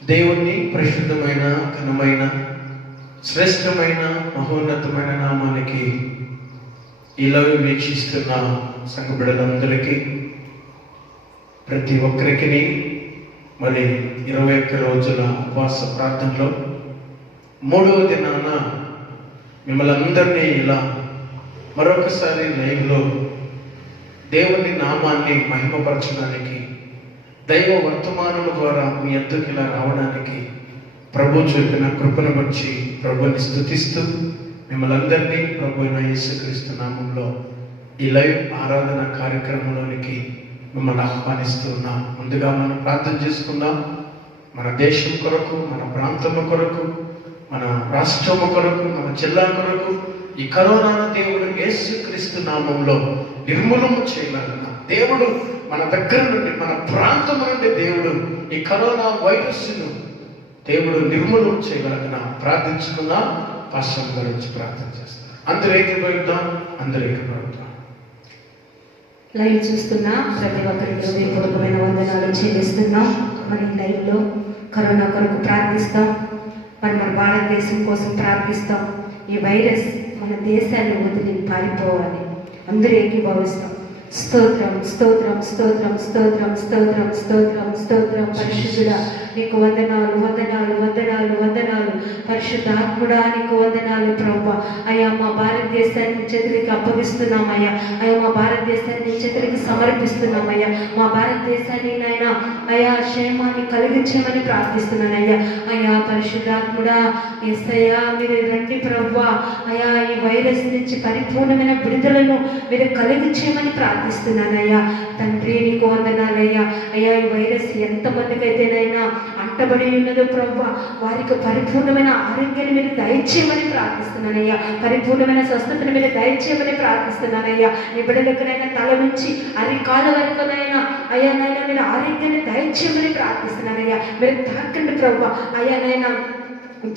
దేవుని పరిశుద్ధమైన ఘనమైన శ్రేష్టమైన మహోన్నతమైన నామానికి ఇలా వీక్షిస్తున్న సంఘ బిడ్డలందరికీ ప్రతి ఒక్కరికి మరి 21 రోజుల ఉపవాస ప్రార్థనలో 3వ దినాన మిమ్మల్ని అందరినీ ఇలా మరొకసారి లైవ్లో దేవుని నామాన్ని మహిమపరచడానికి దైవ వర్తమానం ద్వారా మీ అందరికి ఇలా రావడానికి ప్రభు చూపిన కృపను బట్టి ప్రభుని స్తుతిస్తూ మిమ్మల్ని అందరినీ ప్రభు అయిన యేసుక్రీస్తు నామంలో ఈ లైవ్ ఆరాధన కార్యక్రమంలోనికి మిమ్మల్ని ఆహ్వానిస్తున్నాం. ముందుగా మనం ప్రార్థన చేసుకుందాం. మన దేశం కొరకు, మన ప్రాంతము కొరకు, మన రాష్ట్రము కొరకు, మన జిల్లా కొరకు ఈ కరోనాను దేవుడు యేసుక్రీస్తు నామంలో నిర్మూలన చేయగలన దేవుడు మన దగ్గర నుండి, మన ప్రాంతం నుండి దేవుడు ఈ కరోనా వైరస్ను దేవుడు నిర్మూలన చేయగలన ప్రార్థించుకుందాం. పాస్టర్ గురించి ప్రార్థన చేస్తాం. అందరూ ఏకీభవిద్దాం. అందరూ ఏకీభవిద్దాం. లైవ్ చూస్తున్న ప్రతి ఒక్కరికి హృదయపూర్వకమైన వందనాలు చెల్లిస్తున్నాం. మరి లైవ్లో కరోనా కొరకు ప్రార్థిస్తాం. మరి మన భారతదేశం కోసం ప్రార్థిస్తాం. ఈ వైరస్ మన దేశాన్ని వదిలి పారిపోవాలి. అందరూ ఏకీభవిస్తాం. స్తోత్రం స్తోత్రం స్తోత్రం స్తోత్రం స్తోత్రం స్తోత్రం స్తోత్రం. పరిశుద్ధుడా నీకు వందనాలు వందనాలు వందనాలు వందనాలు. పరిశుద్ధాత్ముడా నీకు వందనాలు ప్రభువా. అయ్యా మా భారతదేశాన్ని చేతులకి అప్పగిస్తున్నామయ్యా. అయ్యా మా దేశాన్ని చేతులకి సమర్పిస్తున్నామయ్యా. మా భారతదేశాన్ని నాయన అయ్యా క్షేమాన్ని కలిగించమని ప్రార్థిస్తున్నానయ్యా. అయ్యా పరిశుద్ధాత్ముడా యేసయ్యా మీరు రండి ప్రభువా. అయ్యా ఈ వైరస్ నుంచి పరిపూర్ణమైన విడుదలను మీరు కలిగించమని ప్రార్థిస్తున్నానయ్యా. తండ్రి నీకు వందనాలయ్యా. అయ్యా ఈ వైరస్ ఎంతమందికి అయితేనైనా అంటబడి ఉన్నదో ప్రభువా వారికి పరిపూర్ణమైన ఆరోగ్యాన్ని మీరు దయచేయమని ప్రార్థిస్తున్నానయ్యా. పరిపూర్ణమైన స్వస్థతను మీరు దయచేయమని ప్రార్థిస్తున్నానయ్యా. నీ బిడ్డలకునైనా తల నుంచి అరికాల వరకునైనా అయ్యా నైనా మీరు ఆరోగ్యాన్ని దయచేయమని ప్రార్థిస్తున్నానయ్యా. మీరు తాకండి ప్రభువా. అయ్యా నైనా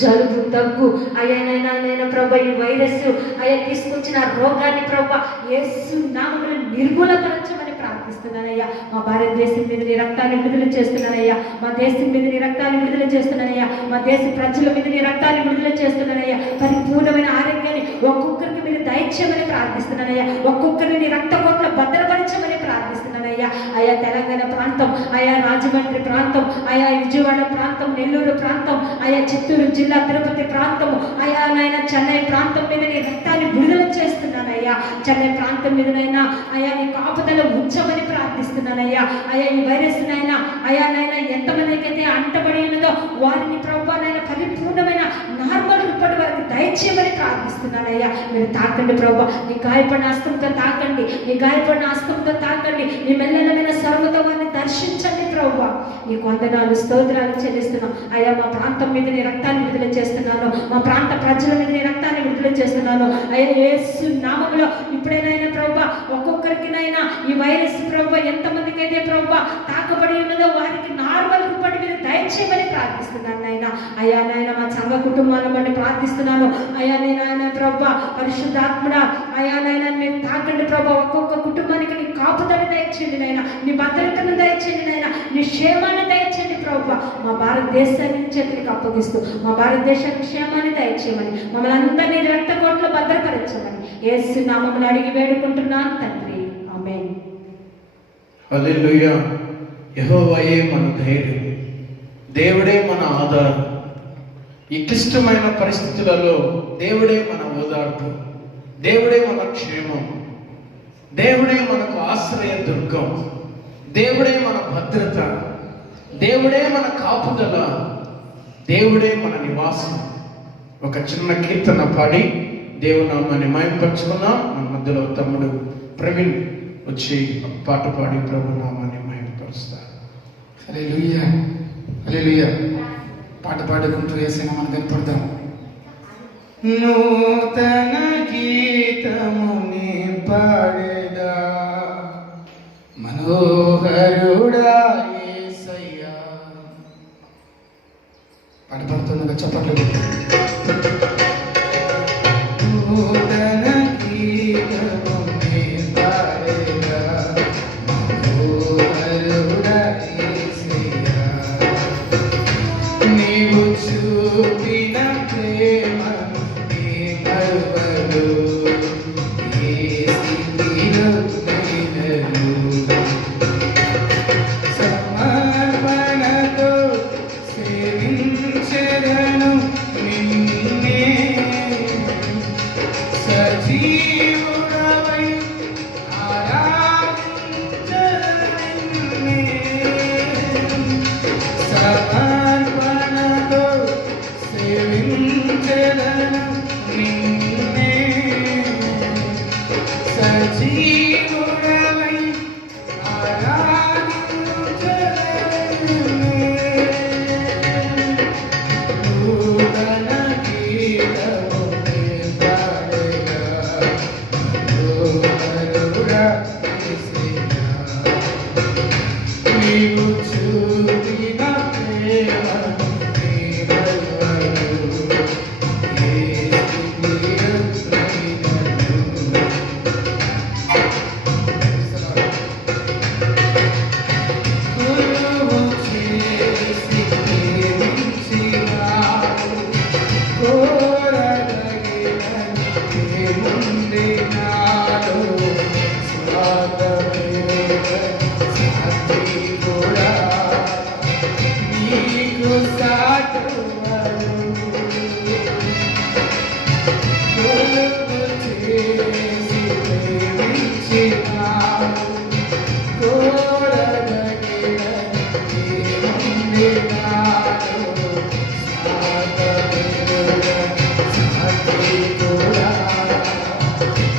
జలుబు దగ్గు అయ్యానైనా నేను ప్రభా ఈ వైరస్ అయ్యా తీసుకొచ్చిన రోగాన్ని ప్రభా యేసు నామములో నిర్మూలపరచమని ప్రార్థిస్తున్నానయ్యా. మా భారతదేశం మీద నీ రక్తాన్ని విడుదల చేస్తున్నానయ్యా. మా దేశం మీద నీ రక్తాన్ని విడుదల చేస్తున్నానయ్యా. మా దేశ ప్రజల మీద నీ రక్తాన్ని విడుదల చేస్తున్నానయ్యా. పరిపూర్ణమైన ఆరోగ్యాన్ని ఒక్కొక్కరికి మీరు దయచేయమని ప్రార్థిస్తున్నానయ్యా. ఒక్కొక్కరిని నీ రక్త కోట్ల భద్రపరచమని ప్రార్థిస్తున్నానయ్యా. అయా తెలంగాణ ప్రాంతం, అయా రాజమండ్రి ప్రాంతం, అయా విజయవాడ ప్రాంతం, నెల్లూరు ప్రాంతం, అయా చిత్తూరు జిల్లా, తిరుపతి ప్రాంతము, అయా నాయన చెన్నై ప్రాంతం మీద నీ రక్తాన్ని విడుదల చేస్తున్నానయ్యా. చెన్నై ప్రాంతం మీదనైనా అయా నీ కాపుదల ఉంచమని ప్రార్థిస్తున్నానయ్యా. అయా ఈ వైరస్ నైనా అయా నైనా ఎంతమందికి అయితే అంటబడి ఉన్నదో వారిని ప్రభావ నైనా పరిపూర్ణమైన నార్మల్ రిపోర్ట్ వారికి దయచేయమని ప్రార్థిస్తున్నానయ్యా. మీరు తాకండి ప్రభావ. నీ గాయపడిన హస్తంతో తాకండి. నీ గాయపడిన హస్తంతో తాకండి. నీ మెల్లమైన సర్వతో వారిని దర్శించండి ప్రభావ. నీకు వందనాలు స్తోత్రాలు చెల్లిస్తున్నాం. అయ్యా మా ప్రాంతం మీద నీ రక్తాన్ని విడుదల చేస్తున్నాను. మా ప్రాంత ప్రజల మీద నీ రక్తాన్ని విడుదల చేస్తున్నాను. అయ్యా యేసు నామములో ఇప్పుడేనైనా ప్రభా ఒక్కొక్కరికినైనా ఈ వైరస్ ప్రభా ఎంతమందికి అయితే ప్రభా తాకబడి ఉన్నదో వారికి నార్మల్ రిపోర్ట్ మీద దయచేయమని ప్రార్థిస్తున్నాను నాయన. అయ్యా నాయన మా సంఘ కుటుంబాలను బట్టి ప్రార్థిస్తున్నాను. అయ్యా నేను ఆయన ప్రభా పరిశుద్ధాత్ముడా అయ్యా నాయన నేను తాకండి ప్రభా. ఒక్కొక్క కుటుంబానికి నీ కాపుదలను దయచేయండి నాయన. నీ భద్రతను దయచేయండి నాయన. నీ క్షేమాన్ని దయచేయండి ప్రభా. మా భారతదేశాన్ని చేతులకు అప్పగిస్తూ మా భారతదేశానికి క్షేమాన్ని దయచేయమని మమ్మల్ని అందరినీ రక్త కోట్లో భద్రపరచమని యేసు నామములో అడిగి వేడుకుంటున్నాను తండ్రి. ఆమేన్. హల్లెలూయా. యెహోవాయే మన ధైర్యం, దేవుడే మన ఆధారం. ఈ క్లిష్టమైన పరిస్థితులలో దేవుడే మన ఓదార్పు, దేవుడే మన క్షేమం, దేవుడే మనకు ఆశ్రయ దుర్గం, దేవుడే మన భద్రత, దేవుడే మన కాపుదల, దేవుడే మన నివాసం. ఒక చిన్న కీర్తన పాడి దేవునామాన్ని మహిమపరచుకున్నాం. మన మధ్యలో తమ్ముడు ప్రవీణ్ వచ్చి పాట పాడి ప్రభునామాన్ని మహిమపరుస్తారు. హల్లెలూయా హల్లెలూయా. పాట పాడుకుంటూ వేసిన మనం కనపడదాం. నూతన గీతముని పాడేదా మనోహరుడా యేసయ్యా. పాట పాడుతున్నగా చప్పట్లు. నూతన గీతముని పాడేదా మనోహరుడా యేసయ్యా. సమర్పణతో సేవించెదను నిన్నే సజీవుడవై ఆరాధించెదను నూతన గీతము పాడేగా మనోహరుడా యేసయ్యా నీవు చూపిన ప్రేమను నీవెవ్వరు ఏ గురువు చేసి ప్రేమించినావు కోరదగినది ఏముంది నాలో సాటి కూడా నీకు సాటవరు కొలువు చేసి ప్రేమించినావు కోరదగినది ఏముంది నాలో సాటి కూడా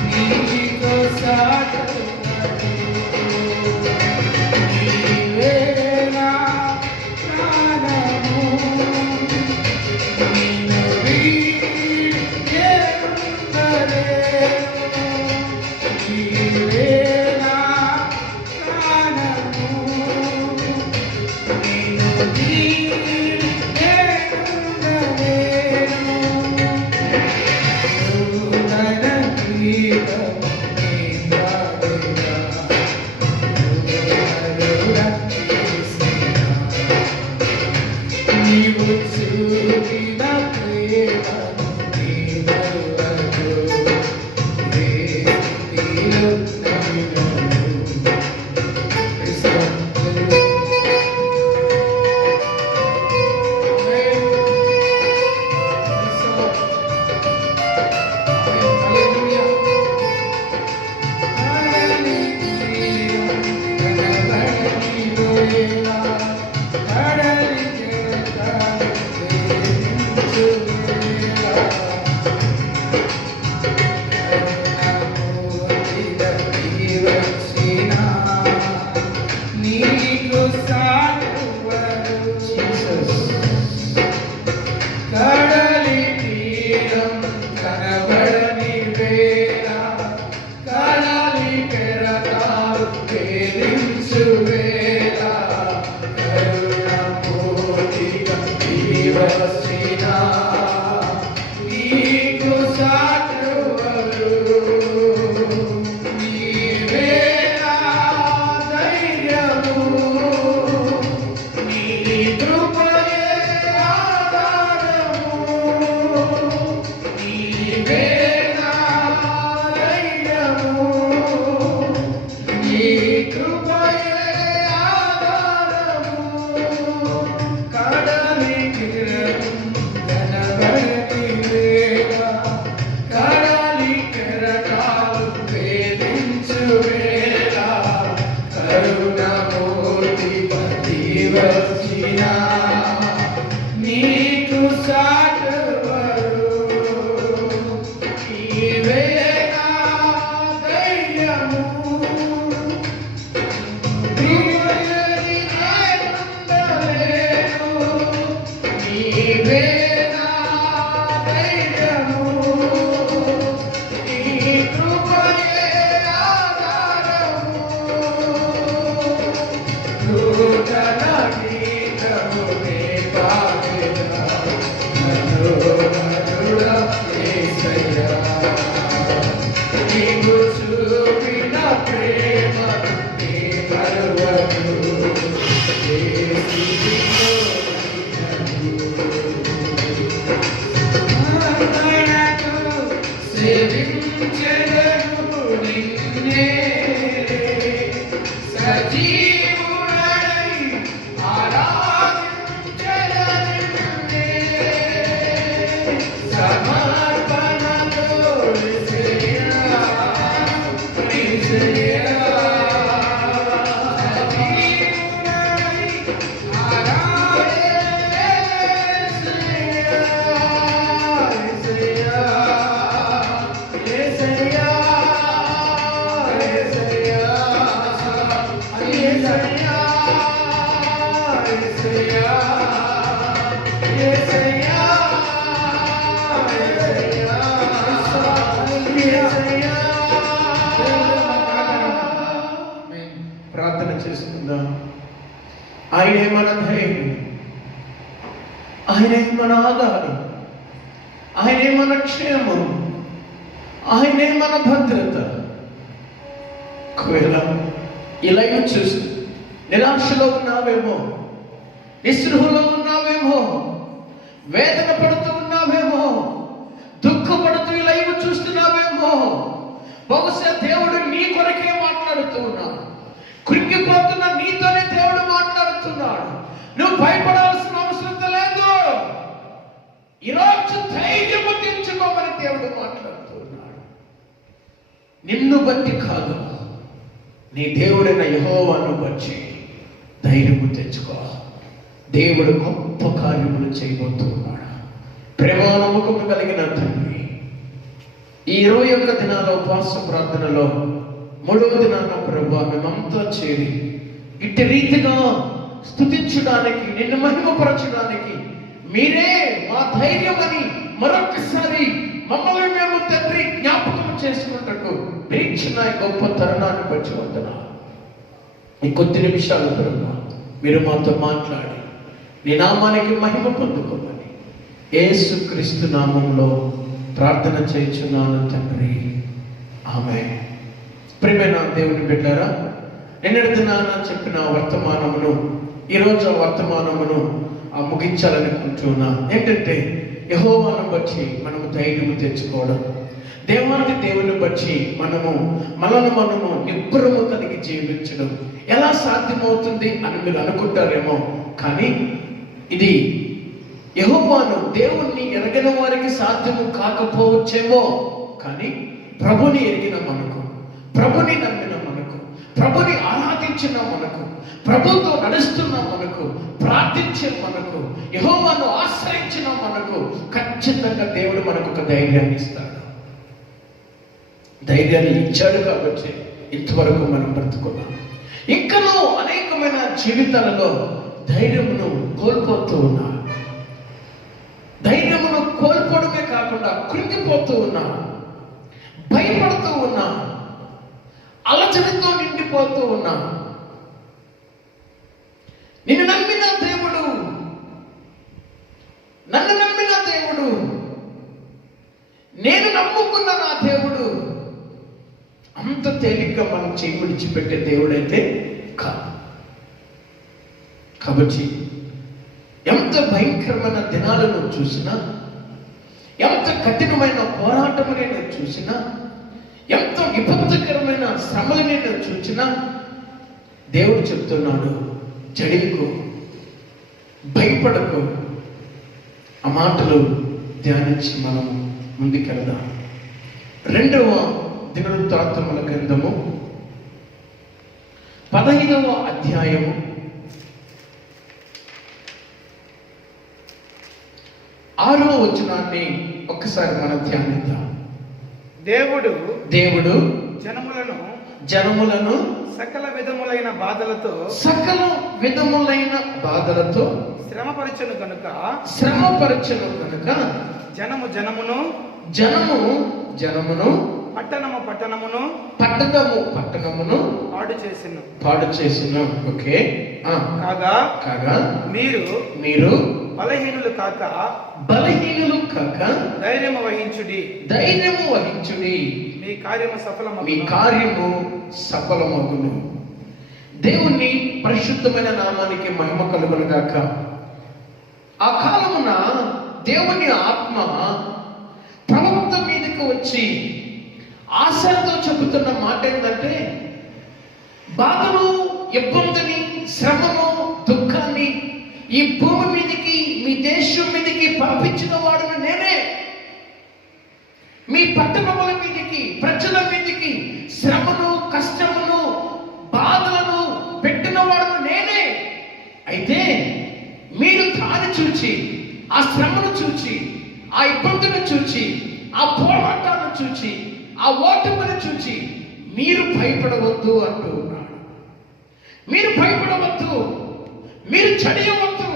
నీకు సాటవరు నీవే నా ప్రాణము నిన్ను వీడెరుగలేను నీవే నా ప్రాణము నిన్ను వీడెరుగలేను నూతన గీతము నీ పాడేగా నీవు చూపిన ప్రేమను నీవెవ్వరు ఏ స్థితిలో నన్ను నీకు సాటవరు కడలి తీరం కనబడని వేళ కడలి కెరటాలు వేధించు వేళ కరుణమూర్తిగా నీవచ్చినా నీకు సాటవరు నీవే నా ధైర్యము నీ కృపయే ఆధారము నీవే నా ధైర్యము నీ కృపయే ఆధారము కడలి తీరం కనబడని వేళ కడలి కెరటాలు వేధించు వేళ కరుణమూర్తిగా నీవచ్చినా నీకు సాటవరు నీవే నా ధైర్యము నీవెరి నేనుండలేను నీవే నా ధైర్యము నీ కృపయే ఆధారము నూతన గీతము ఆయనే మన ఆధారం, ఆయనే మన క్షేమం, ఆయనే మన భద్రత. ఒకవేళ ఈ లైవ్ చూసి నిరాశలో ఉన్నావేమో, నిస్పృహలో ఉన్నావేమో, వేదన పడుతూ ఉన్నావేమో, దుఃఖపడుతూ ఈ లైవ్ చూస్తున్నావేమో, బహుశా దేవుడు నీ కొరకే మాట్లాడుతూ ఉన్నాడు. కృంగిపోతున్న నీతోనే దేవుడు మాట్లాడుతున్నాడు. నువ్వు భయపడాల్సిన అవసరం లేదు. ఈరోజు ధైర్యము తెచ్చుకోమని దేవుడు మాట్లాడుతున్నాడు. నిన్ను బట్టి కాదు, నీ దేవుడైన యెహోవాను బట్టి ధైర్యము తెచ్చుకో. దేవుడు గొప్ప కార్యములు చేయబోతున్నాడు. ప్రేమ నమ్మకము కలిగిన తండ్రి, ఈ 21 దినాల ఉపవాస ప్రార్థనలో 3వ దినాన ప్రభువా మేమంతా చేరి ఇట్టి రీతిగా స్తుతించడానికి, నిన్ను మహిమపరచడానికి మీరే మా ధైర్యమని మరొకసారి మమ్మల్ని మేము తండ్రి జ్ఞాపకం చేసుకున్నట్టు ప్రేక్షణ గొప్ప తరుణాన్ని బట్టి వందనాలు. ఈ కొద్ది నిమిషాలు ప్రభువా మీరు మాతో మాట్లాడి నీ నామానికి మహిమ పొందుకోమని యేసుక్రీస్తు నామంలో ప్రార్థన చేయుచున్నాను తండ్రి, ఆమేన్. ప్రియమైన దేవుని బిడ్డలారా, నిన్నటి దినాన చెప్పిన వర్తమానమును ఈరోజు ఆ వర్తమానమును ముగించాలనుకుంటున్నా. ఏంటంటే యెహోవాను బట్టి మనము ధైర్యము తెచ్చుకోవడం, దేవానికి దేవుని బట్టి మనము నిబ్బరము కలిగి జీవించడం ఎలా సాధ్యమవుతుంది అని మీరు అనుకుంటారేమో, కానీ ఇది యెహోవాను దేవుణ్ణి ఎరగిన వారికి సాధ్యము కాకపోవచ్చేమో, కానీ ప్రభుని ఎరిగిన మనకు, ప్రభుని నమ్మిన మనకు, ప్రభుని ఆరాధించిన మనకు, ప్రభుతో నడుస్తున్న మనకు, ప్రార్థించిన మనకు, యెహోవాను ఆశ్రయించిన మనకు ఖచ్చితంగా దేవుడు మనకు ఒక ధైర్యాన్ని ఇస్తాడు. ధైర్యాన్ని ఇచ్చాడు కాబట్టి ఇంతవరకు మనం బ్రతుకున్నాం. ఇంకనూ అనేకమైన జీవితాలలో ధైర్యమును కోల్పోతూ ఉన్నా. ధైర్యమును కోల్పోవడమే కాకుండా కృంగిపోతూ ఉన్నా, భయపడుతూ ఉన్నా, అలచడితో నిండిపోతూ ఉన్నా. నిన్ను నమ్మిన దేవుడు, నన్ను నమ్మిన దేవుడు, నేను నమ్ముకున్న నా దేవుడు అంత తేలిగ్గా మనం చేయి విడిచిపెట్టే దేవుడైతే కాదు. కాబట్టి ఎంత భయంకరమైన దినాలను చూసినా, ఎంత కఠినమైన పోరాటముని నేను చూసినా, ఎంత విపత్తుకరమైన శ్రమలు నేను చూసినా, దేవుడు చెప్తున్నాడు, జడికు, భయపడకు. ఆ మాటలు ధ్యానించి మనం ముందుకెళ్దాం. 2వ దినవృత్తాంతముల గ్రంథము 15వ అధ్యాయము 6వ వచనాన్ని ఒక్కసారి మనం ధ్యానిద్దాం. దేవుడు జనములను సకల విధములైన బాధలతో శ్రమపరచను కనుక జనమును పట్టణమును పాడు చేసిన. ఓకే. కాగా మీరు బలహీనులు కాక ధైర్యము వహించుడి. మీ కార్యము సఫలమగును. దేవుని పరిశుద్ధమైన నామానికి మహిమ కలుగును గాక. ఆ కాలమున దేవుని ఆత్మ ప్రవక్త మీదకి వచ్చి ఆశతో చెబుతున్న మాట ఏంటంటే, బాధను, ఇబ్బందిని, శ్రమను, దుఃఖాన్ని ఈ భూమి మీదకి, మీ దేశం మీదకి పంపించిన వాడును నేనే. మీ పట్టణముల మీదకి, ప్రజల మీదకి శ్రమను, కష్టమును, బాధలను పెట్టిన వాడును నేనే. అయితే మీరు దాన్ని చూచి, ఆ శ్రమను చూచి, ఆ ఇబ్బందులను చూచి, ఆ పోరాటాలను చూచి, ఆ ఓటమిని చూచి మీరు భయపడవద్దు అంటూ ఉన్నాడు. మీరు భయపడవద్దు, మీరు చడియవద్దు,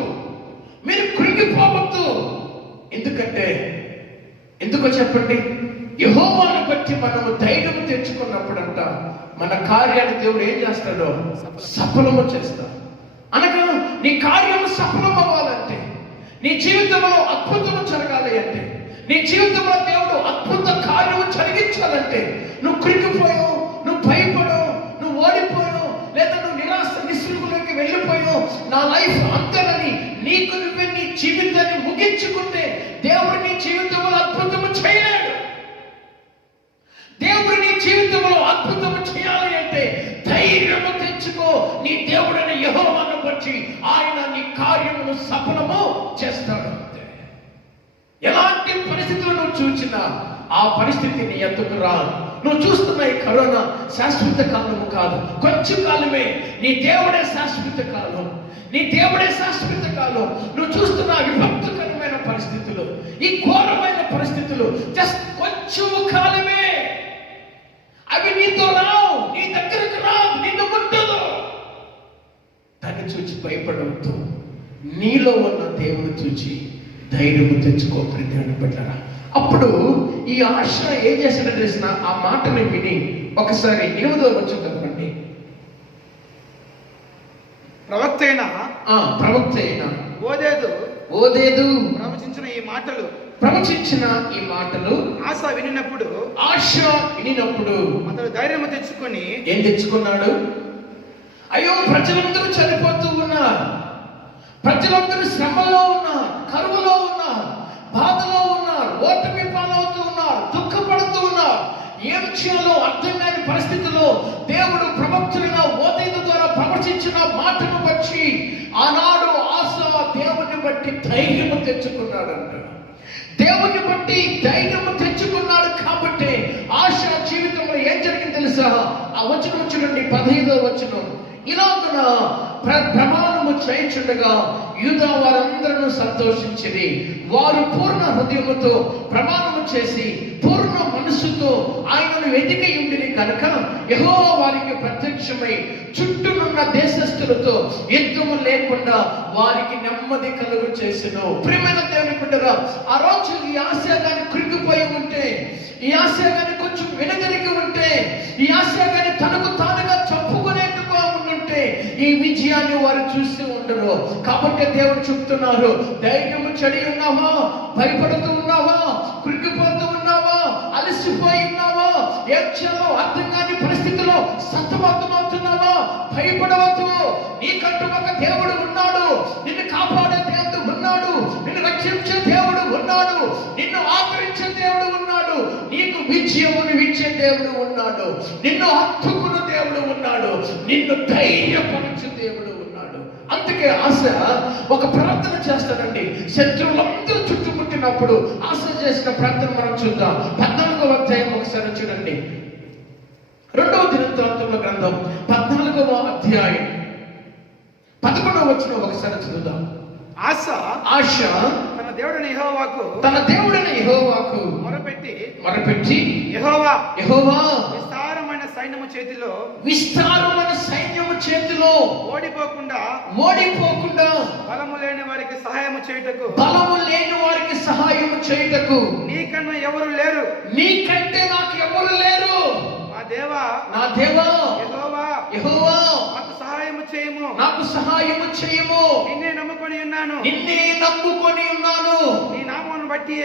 మీరు కృంగిపోవద్దు. ఎందుకో చెప్పండి, యెహోవాను బట్టి మనము ధైర్యం తెచ్చుకున్నప్పుడంట మన కార్యాలు దేవుడు ఏం చేస్తాడో సఫలము చేస్తాడు. అనగా నీ కార్యము సఫలం అవ్వాలంటే, నీ జీవితంలో అద్భుతము జరగాలి అంటే, నీ జీవితంలో దేవుడు అద్భుత కార్యము జరిగించాలంటే, నువ్వు కృంగిపోయావు, నువ్వు భయపడవు, నువ్వు ఓడిపోయావు, లేదా నువ్వు నిరాశ నిస్పృహలోకి వెళ్ళిపోయావు, నా లైఫ్ అంతేనని నీకు నువ్వే నీ జీవితాన్ని ముగించుకుంటే దేవుడు నీ జీవితంలో అద్భుతము చేయలేడు. దేవుడు నీ జీవితంలో అద్భుతము చేయాలి అంటే ధైర్యము తెచ్చుకో. నీ దేవుడైన యెహోవాను బట్టి ఆయన నీ కార్యమును సఫలము చేస్తాడు. ఎలాంటి పరిస్థితులు నువ్వు చూసినా ఆ పరిస్థితి నీ ఎత్తుకు రాదు. నువ్వు చూస్తున్న ఈ కరోనా శాశ్వత కాలము కాదు, కొంచెం కాలమే. నీ దేవుడే శాశ్వత కాలం, నీ దేవుడే శాశ్వత కాలం. నువ్వు చూస్తున్న విపత్తుకరమైన పరిస్థితులు, ఈ ఘోరమైన పరిస్థితులు జస్ట్ కొంచెం కాలమే. అవి నీతో రావు, నీ దగ్గరకు రావు, నిన్ను ముట్టదు. దాన్ని చూచి భయపడవద్దు. నీలో ఉన్న దేవుని చూచి ధైర్యము తెచ్చుకో. దేవుని బిడ్డలారా, అప్పుడు ఈ ఆశ ఏం చేశాడో తెలిసిన ఆ మాటని విని ఒకసారి 8వ వచనం చదవండి. ప్రవక్త అయిన ఓదేదు ప్రవచించిన ఈ మాటలు ఆశ వినినప్పుడు అతడు ధైర్యం తెచ్చుకొని ఏం తెచ్చుకున్నాడు? అయ్యో, ప్రజలందరూ చనిపోతూ ఉన్నారు, ప్రజలందరూ శ్రమలో ఉన్నారు, కరువులో ఉన్నారు, బాధలో ఉన్నారు, ఓటమి పాలవుతూ ఉన్నారు, దుఃఖపడుతూ ఉన్నారు. ఏం చేయాలో అర్థం కాని పరిస్థితిలో దేవుడు ప్రవక్తులైన ఓదేదు ద్వారా ప్రవచించిన మాటను బట్టి ఆనాడు ఆశ దేవుని బట్టి ధైర్యము తెచ్చుకున్నాడంట. దేవుని బట్టి ధైర్యము తెచ్చుకున్నాడు కాబట్టి ఆశ జీవితంలో ఏం జరిగింది తెలుసా? ఆ వచనం చూడండి, 15వ వచనం. ఇలాగున ప్రమాణము చేయుచుండగా యూదా వారందరూ సంతోషించిరి. వారు పూర్ణ హృదయముతో ప్రమాణము చేసి పూర్ణ మనస్సుతో ఆయనను వెతికి ఉండిని కనుక యెహోవా వారికి ప్రత్యక్షమై చుట్టూనున్న దేశస్థులతో యుద్ధము లేకుండా వారికి నెమ్మది కలుగు చేసెను. ప్రియమైన దేవుని బిడ్డలారా, ఆ రోజు ఈ ఆశ గాని కృంగిపోయి ఉంటే, ఈ ఆశ గాని కొంచెం వెనుదిరిగి ఉంటే, ఈ ఆశ గాని తనకు తానుగా చెప్పుకునేట్టుగా ఉండుంటే ఈ విజయాన్ని వారు చూస్తూ ఉండరు. కాబట్టి దేవుడు చెప్తున్నారు, ధైర్యము చెడి ఉన్నావా, భయపడుతూ ఉన్నావా, కృంగిపోతూ ఉన్నావా, అలసిపోయి ఉన్నావా, ఏం చేయాలో అర్థం కాని పరిస్థితిలో సతమతమవుతున్నావా, భయపడవద్దు. నీకంటూ ఒక దేవుడు ఉన్నాడు, నిన్ను కాపాడే దేవుడు ఉన్నాడు, నిన్ను రక్షించే దేవుడు ఉన్నాడు, నిన్ను ఆదరించే దేవుడు ఉన్నాడు, నీకు విజయమును ఇచ్చే దేవుడు ఉన్నాడు, నిన్ను హత్తుకున్న దేవుడు ఉన్నాడు, నిన్ను ధైర్యపరిచే దేవుడు ఉన్నాడు. అందుకే ఆశ ఒక ప్రార్థన చేస్తానండి. శత్రువులందరూ చుట్టుముట్టినప్పుడు ఆశ చేసిన ప్రార్థన మనం చూద్దాం. 14వ అధ్యాయం ఒకసారి చూడండి. 2వ దినవృత్తాంతముల గ్రంథం 14వ అధ్యాయం 11వ వచనం ఒకసారి చదువుదాం. ఆశ తన దేవుడైన యెహోవాకు మొరపెట్టి యెహోవా విస్తారమైన సైన్యము చేతిలో ఓడిపోకుండా బలము లేని వారికి సహాయము చేయుటకు నీకన్నా ఎవరు లేరు, నీకంటే నాకు ఎవరు లేరు. నా దేవా యెహోవా నాకు సహాయము చేయము. నిన్నే నమ్ముకొని ఉన్నాను, నీ నామమును బట్టి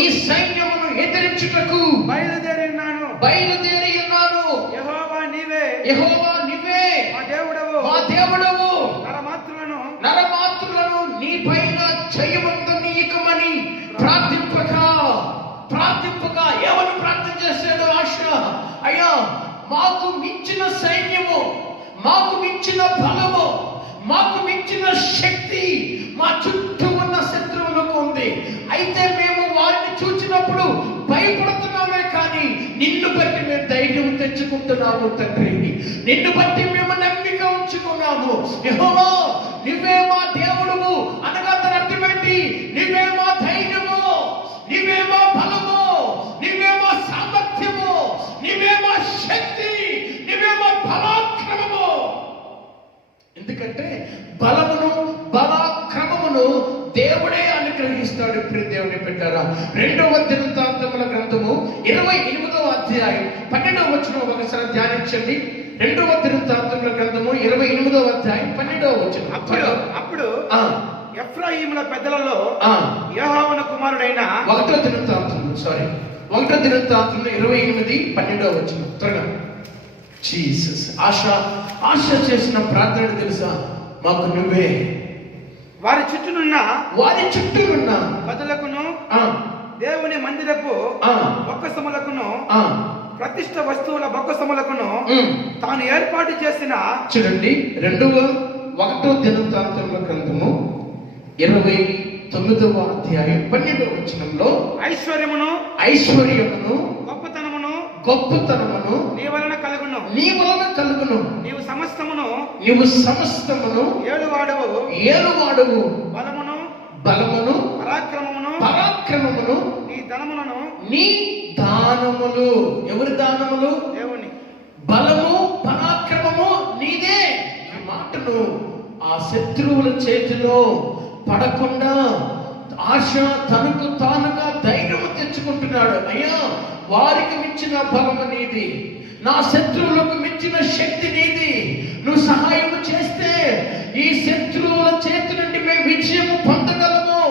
ఈ సైన్యమును ఎదిరించుటకు బయలుదేరి ఉన్నాను. యెహోవా నీవే మా దేవుడవు. నరమాత్రులను నీ పైన చేయమందనీయకమని ప్రార్థింపగా ఎవరు ప్రార్థన చేశాడు? ఆశ, అయ్యా మాకు మించిన సైన్యము, మాకు మించిన బలము, మాకు మించిన శక్తి మా చుట్టూ ఉన్న శత్రువులకు ఉంది. అయితే మేము వారిని చూసినప్పుడు భయపడుతున్నామే కానీ నిన్ను బట్టి మేము ధైర్యం తెచ్చుకుంటున్నాము తండ్రి, నిన్ను బట్టి మేము నమ్మిక ఉంచుకున్నాము. యెహోవా నువ్వే మా దేవుడువు అనగా దాని అర్థం ఏంటి? నువ్వే మా ధైర్యము, నువ్వే మా బలము, నువ్వే మా సామర్థ్యము, నువ్వే మా శక్తి, నువ్వే మా పరాక్రమము. ఎందుకంటే బలమును పరాక్రమమును దేవుడే అనుగ్రహిస్తాడు. ప్రియ దేవుని బిడ్డలారా, 2వ దినవృత్తాంతముల గ్రంథము 28వ అధ్యాయం 12వ వచనం ఒకసారి ధ్యానించండి. 2వ దినవృత్తాంతముల గ్రంథము 28వ అధ్యాయం 12వ వచనం. ఎఫ్రాయిముల పెద్దలలో ఆ, యెహోవా కుమారుడైన 1వ దినవృత్తాంతంలో 28:12 వచనం త్వరగా. జీసస్ ఆశ చేసిన ప్రార్థన తెలుసా? మాకు నువ్వే. వారి చుట్టూనున్న గదులకును ఆ, దేవుని మందిరపు ఆ, బొక్కసములకును ఆ, ప్రతిష్ఠ వస్తువుల బొక్కసములకును ఉమ్. తాను ఏర్పాటు చేసిన చూడండి 1వ దినవృత్తాంతముల గ్రంథము 29వ అధ్యాయం 12వ వచనంలో ఐశ్వర్యమును గొప్పతనమును నీ వలన కలుగును. నీవు సమస్తమును ఏలువాడవు. బలమును పరాక్రమమును నీ దానములు. ఎవరి దానములు? దేవుని. బలము పరాక్రమము నీదే. ఈ మాటను ఆ శత్రువుల చేతిలో పడకుండా ఆశ తనకు తానుగా ధైర్యం తెచ్చుకుంటున్నాడు. అయ్యా, వారికి మించిన బలము నీది, నా శత్రువులకు మించిన శక్తి నీది. నువ్వు సహాయం చేస్తే ఈ శత్రువుల చేతి నుండి మేము విజయము పొందగలము.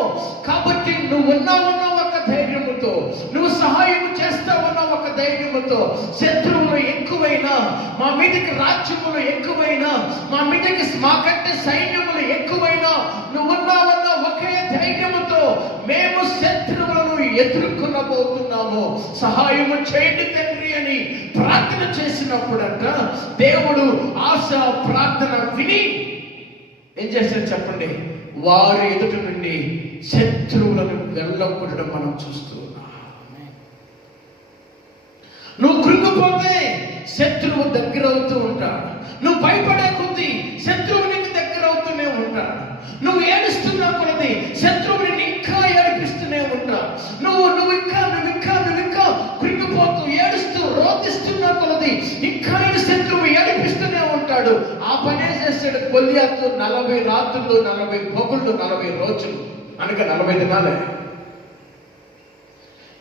కాబట్టి నువ్వు ఉన్నావు ఒక ధైర్యముతో, నువ్వు సహాయం చేస్తావన్న ఒక ధైర్యముతో, శత్రువులు ఎక్కువైనా, మా మీదకి రాజ్యములు ఎక్కువైనా, మాకంటే సైన్యములు ఎక్కువైనా, నువ్వున్నావన్న ఒకే ధైర్యముతో మేము శత్రువులను ఎదుర్కొనబోతున్నాము. సహాయము చేయండి తండ్రి అని ప్రార్థన చేసినప్పుడంట దేవుడు ఆశ ప్రార్థన విని ఏం చేశాడు చెప్పండి? వారి ఎదుటి నుండి శత్రువులను వెళ్ళకూడడం మనం చూస్తూ ఉన్నాం. నువ్వు కృంగిపోతే శత్రువు దగ్గర అవుతూ ఉంటాడు. నువ్వు భయపడే కొద్దీ శత్రువు నీకు దగ్గర అవుతూనే ఉంటాడు. నువ్వు ఏడుస్తున్నా కొలది శత్రువుని ఇంకా ఏడిపిస్తూనే ఉంటావు. నువ్వు ఇంకా కృంగిపోతూ ఏడుస్తూ రోధిస్తున్నా కొలది ఇంకా శత్రువు ఏడిపిస్తూనే ఉంటాడు. ఆ పనే చేశాడు గొల్లియాతు. 40 రాత్రులు 40 పగుళ్ళు 40 రోజులు అనగా 40 దినాలే.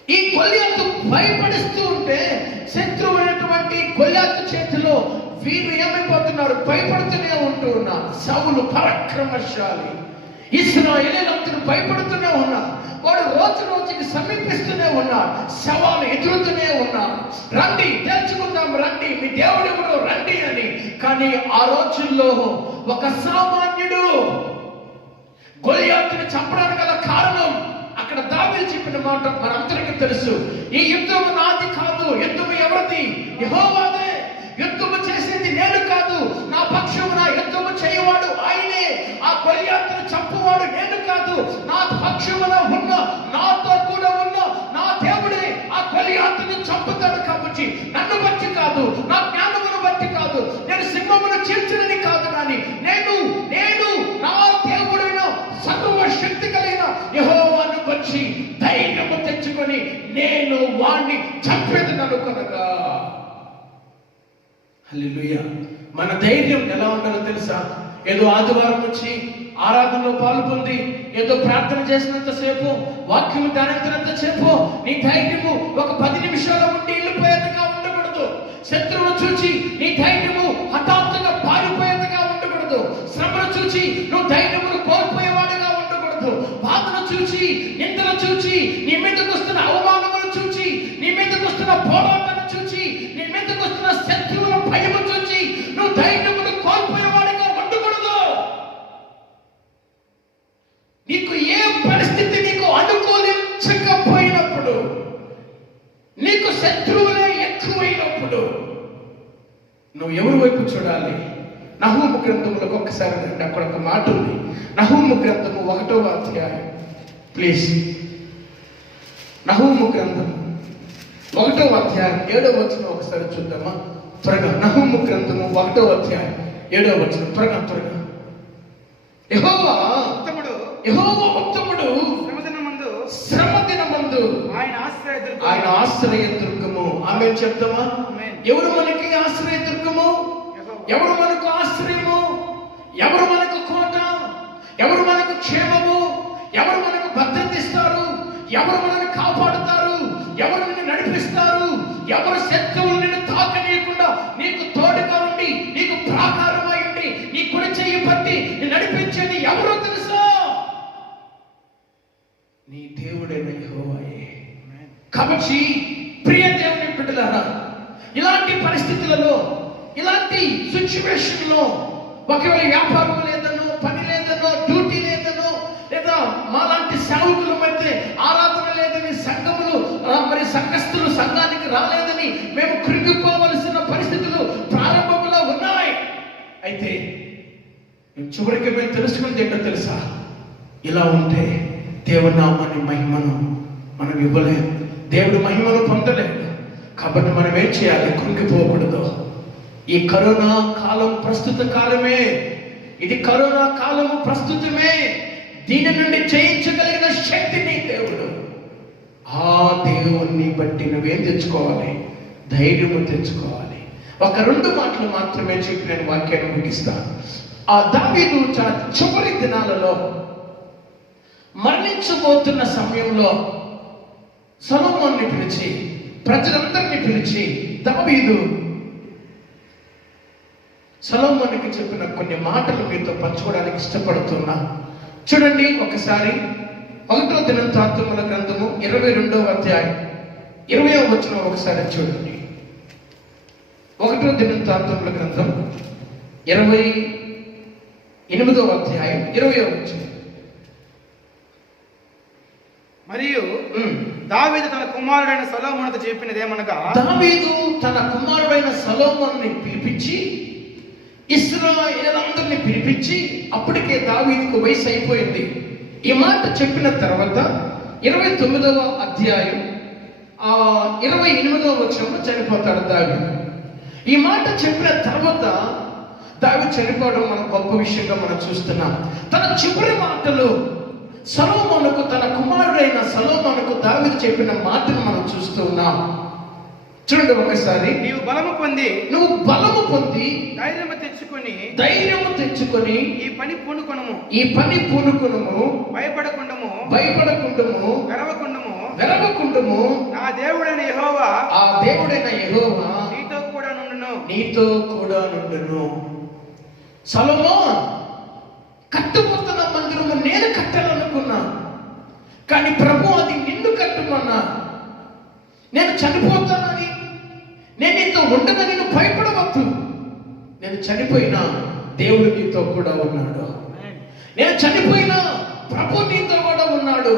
ఈ గొల్లియాతు భయపడిస్తూ ఉంటే శత్రువు అనేటువంటి గొల్లియాతు చేతిలో వీరు ఏమైపోతున్నారు? భయపడుతూనే ఉంటూ ఉన్నారు. సౌలు పరాక్రమశాలి, ఇశ్రాయేలీయులందరూ భయపడుతూనే ఉన్నారు. వాడు రోజుకి సమీపిస్తూనే ఉన్నారు. శవాలు ఎదురుతూనే ఉన్నారు. రండి తెలుసుకుందాం, రండి మీ దేవుడు ఎవడో రండి అని. కానీ ఆ రోజుల్లో ఒక సామాన్యుడు గొల్లియాతుని చంపడానికి గల కారణం అక్కడ దావీదు చెప్పిన మాట మనందరికీ తెలుసు. ఈ యుద్ధము నాది కాదు, యుద్ధము ఎవరిది? యెహోవాదే. యుద్ధము చేసేది నేను కాదు, నా పక్షమున యుద్ధము చేయవాడు ఆయనే. ఆ గొల్లియాతును చంపువాడు నేను కాదు, నా పక్షమున ఉన్న, నాతో కూడా ఉన్న నా దేవుడే ఆ గొల్లియాతును చంపుతాడు. కాబట్టి నన్ను బట్టి కాదు, నా జ్ఞానమును బట్టి కాదు, నేను సింహమును చీల్చినది కాదు, కానీ నేను నా దేవుడైన సర్వశక్తి కలిగిన యెహోవాను వచ్చి ధైర్యము తెచ్చుకొని నేను వాణ్ణి చంపేదని అనుకొనగా. హల్లెలూయా. మన ధైర్యం ఎలా ఉండాలో తెలుసా? ఏదో ఆదివారం వచ్చి ఆరాధనలో పాల్పొంది ఏదో ప్రార్థన చేసినంతసేపు, వాక్యం ధ్యానించినంతసేపు నీ ధైర్యము ఒక 10 నిమిషాల ఉండి వెళ్ళిపోయేదిగా ఉండకూడదు. శత్రువును చూచి నీ ధైర్యము హఠాత్తుగా పారిపోయేదిగా ఉండకూడదు. శ్రమను చూచి నువ్వు ధైర్యమును కోల్పోయేవాడిగా ఉండకూడదు. బాధను చూచి, నిందను చూచి, నీ మీదకు వస్తున్న అవమానమును చూచి, నీ మీదకు వస్తున్న పోరాటాన్ని చూచి, నీ మీదకు వస్తున్న శత్రువుల భయము చూచి నువ్వు ధైర్యమును కోల్పోయేవాడిగా ఉండకూడదు. నీకు ఏ పరిస్థితి నీకు అనుకూలించకపోయినప్పుడు, నీకు శత్రువులే ఎక్కువైనప్పుడు నువ్వు ఎవరి వైపు చూడాలి? నహూము గ్రంథములకు ఒక్కసారి రండి. అక్కడ ఒక మాట ఉంది. నహూము గ్రంథము 1వ అధ్యాయం. ప్లీజ్, నహూము గ్రంథము 1వ అధ్యాయం 7వ వచనం ఒకసారి చూద్దామా త్వరగా. నహూము గ్రంథము 1వ అధ్యాయం 7వ వచనం త్వరగా. యెహోవా ఉత్తముడు శ్రమ దినమందు ఆయన ఆశ్రయ దుర్గము. ఆమేన్ చెప్తామా? ఎవరు మనకి ఆశ్రయ దుర్గము? ఎవరు మనకు ఆశ్రయము? ఎవరు మనకు కోట? ఎవరు మనకు క్షేమము? ఎవరు మనకు భద్రత ఇస్తారు? ఎవరు మనల్ని కాపాడుతారు? ఎవరు నిన్ను నడిపిస్తారు? ఎవరు శత్రువులు నిన్ను తాకనీయకుండా నీకు తోడుగా ఉండి, నీకు ప్రాకారమై ఉండి, నీ కుడి చెయ్యి పట్టి నడిపించేది ఎవరో తెలుసా? నీ దేవుడైన యెహోవాయే. కాబట్టి ప్రియ దేవుని బిడ్డలారా, ఇలాంటి పరిస్థితులలో, ఇలాంటి సిచ్యువేషన్ లో ఒకవేళ వ్యాపారం లేదనో, పని లేదనో, డ్యూటీ లేదనో, లేదా మాలాంటి సేవకుల మధ్య ఆరాధన లేదని, సంఘములు మరి సంఘస్థులు సంఘానికి రాలేదని మేము కృంగిపోవలసిన పరిస్థితులు ప్రారంభంలో ఉన్నాయి. అయితే చివరికి మేము తెలుసుకున్నది ఏంటో తెలుసా? ఇలా ఉంటే దేవుని నామాన్ని మహిమను మనం ఇవ్వలేము, దేవుడు మహిమను పొందలేదు. కాబట్టి మనం ఏం చేయాలి? కృంగిపోకూడదు. ఈ కరోనా కాలం ప్రస్తుత కాలమే, ఇది కరోనా కాలము ప్రస్తుతమే. దీని నుండి జయించగలిగిన శక్తిని దేవుడు, ఆ దేవుణ్ణి బట్టి నువ్వేం తెచ్చుకోవాలి? ధైర్యము తెచ్చుకోవాలి. ఒక 2 మాటలు మాత్రమే చెప్పి నేను వాక్యాన్ని ముగిస్తాను. ఆ దావీదు చాలా చివరి దినాలలో మరణించబోతున్న సమయంలో సొలొమోన్ని పిలిచి, ప్రజలందరినీ పిలిచి దావీదు సొలొమోనుకి చెప్పిన కొన్ని మాటలు మీతో పంచుకోవడానికి ఇష్టపడుతున్నా. చూడండి ఒకసారి 1వ దినవృత్తాంతముల గ్రంథము 22వ అధ్యాయం 20వ వచనం ఒకసారి చూడండి. 1వ దినవృత్తాంతముల గ్రంథం 28వ అధ్యాయం 20వ వచనం. మరియు దావీదు తన కుమారుడైన సొలొమోనుతో చెప్పినదేమనగా, దావీదు తన కుమారుడైన సొలొమోనుని పిలిపించి, ఇశ్రాయేలందరినీ పిలిపించి, అప్పటికే దావీదుకు వయసు అయిపోయింది. ఈ మాట చెప్పిన తర్వాత 29వ అధ్యాయం 28వ వచనంలో చనిపోతాడు దావీదు. ఈ మాట చెప్పిన తర్వాత దావీదు చనిపోవడం మన గొప్ప విషయంగా మనం చూస్తున్నాం. తన చివరి మాటలు సొలొమోనుకు, తన కుమారుడైన సొలొమోనుకు దావీదు చెప్పిన మాటను మనం చూస్తూ ఉన్నాం. చూడండి ఒకసారి. నీవు బలము పొంది, నువ్వు బలము పొంది, ధైర్యము తెచ్చుకొని ఈ పని పూనుకొనుము, భయపడకుండము, వెరవకుండము. నా దేవుడైన యెహోవా, నీతో కూడా నుండును. సొలొమోన్, కట్టుపోతున్న మందిరము నేను కట్టాలనుకున్నా, కానీ ప్రభు అది నిన్ను కట్టుమన్నా. నేను చనిపోతానని, నేను నీతో ఉండదని నువ్వు భయపడవద్దు. నేను చనిపోయినా దేవుడు నీతో కూడా ఉన్నాడు. నేను చనిపోయినా ప్రభు నీతో కూడా ఉన్నాడు.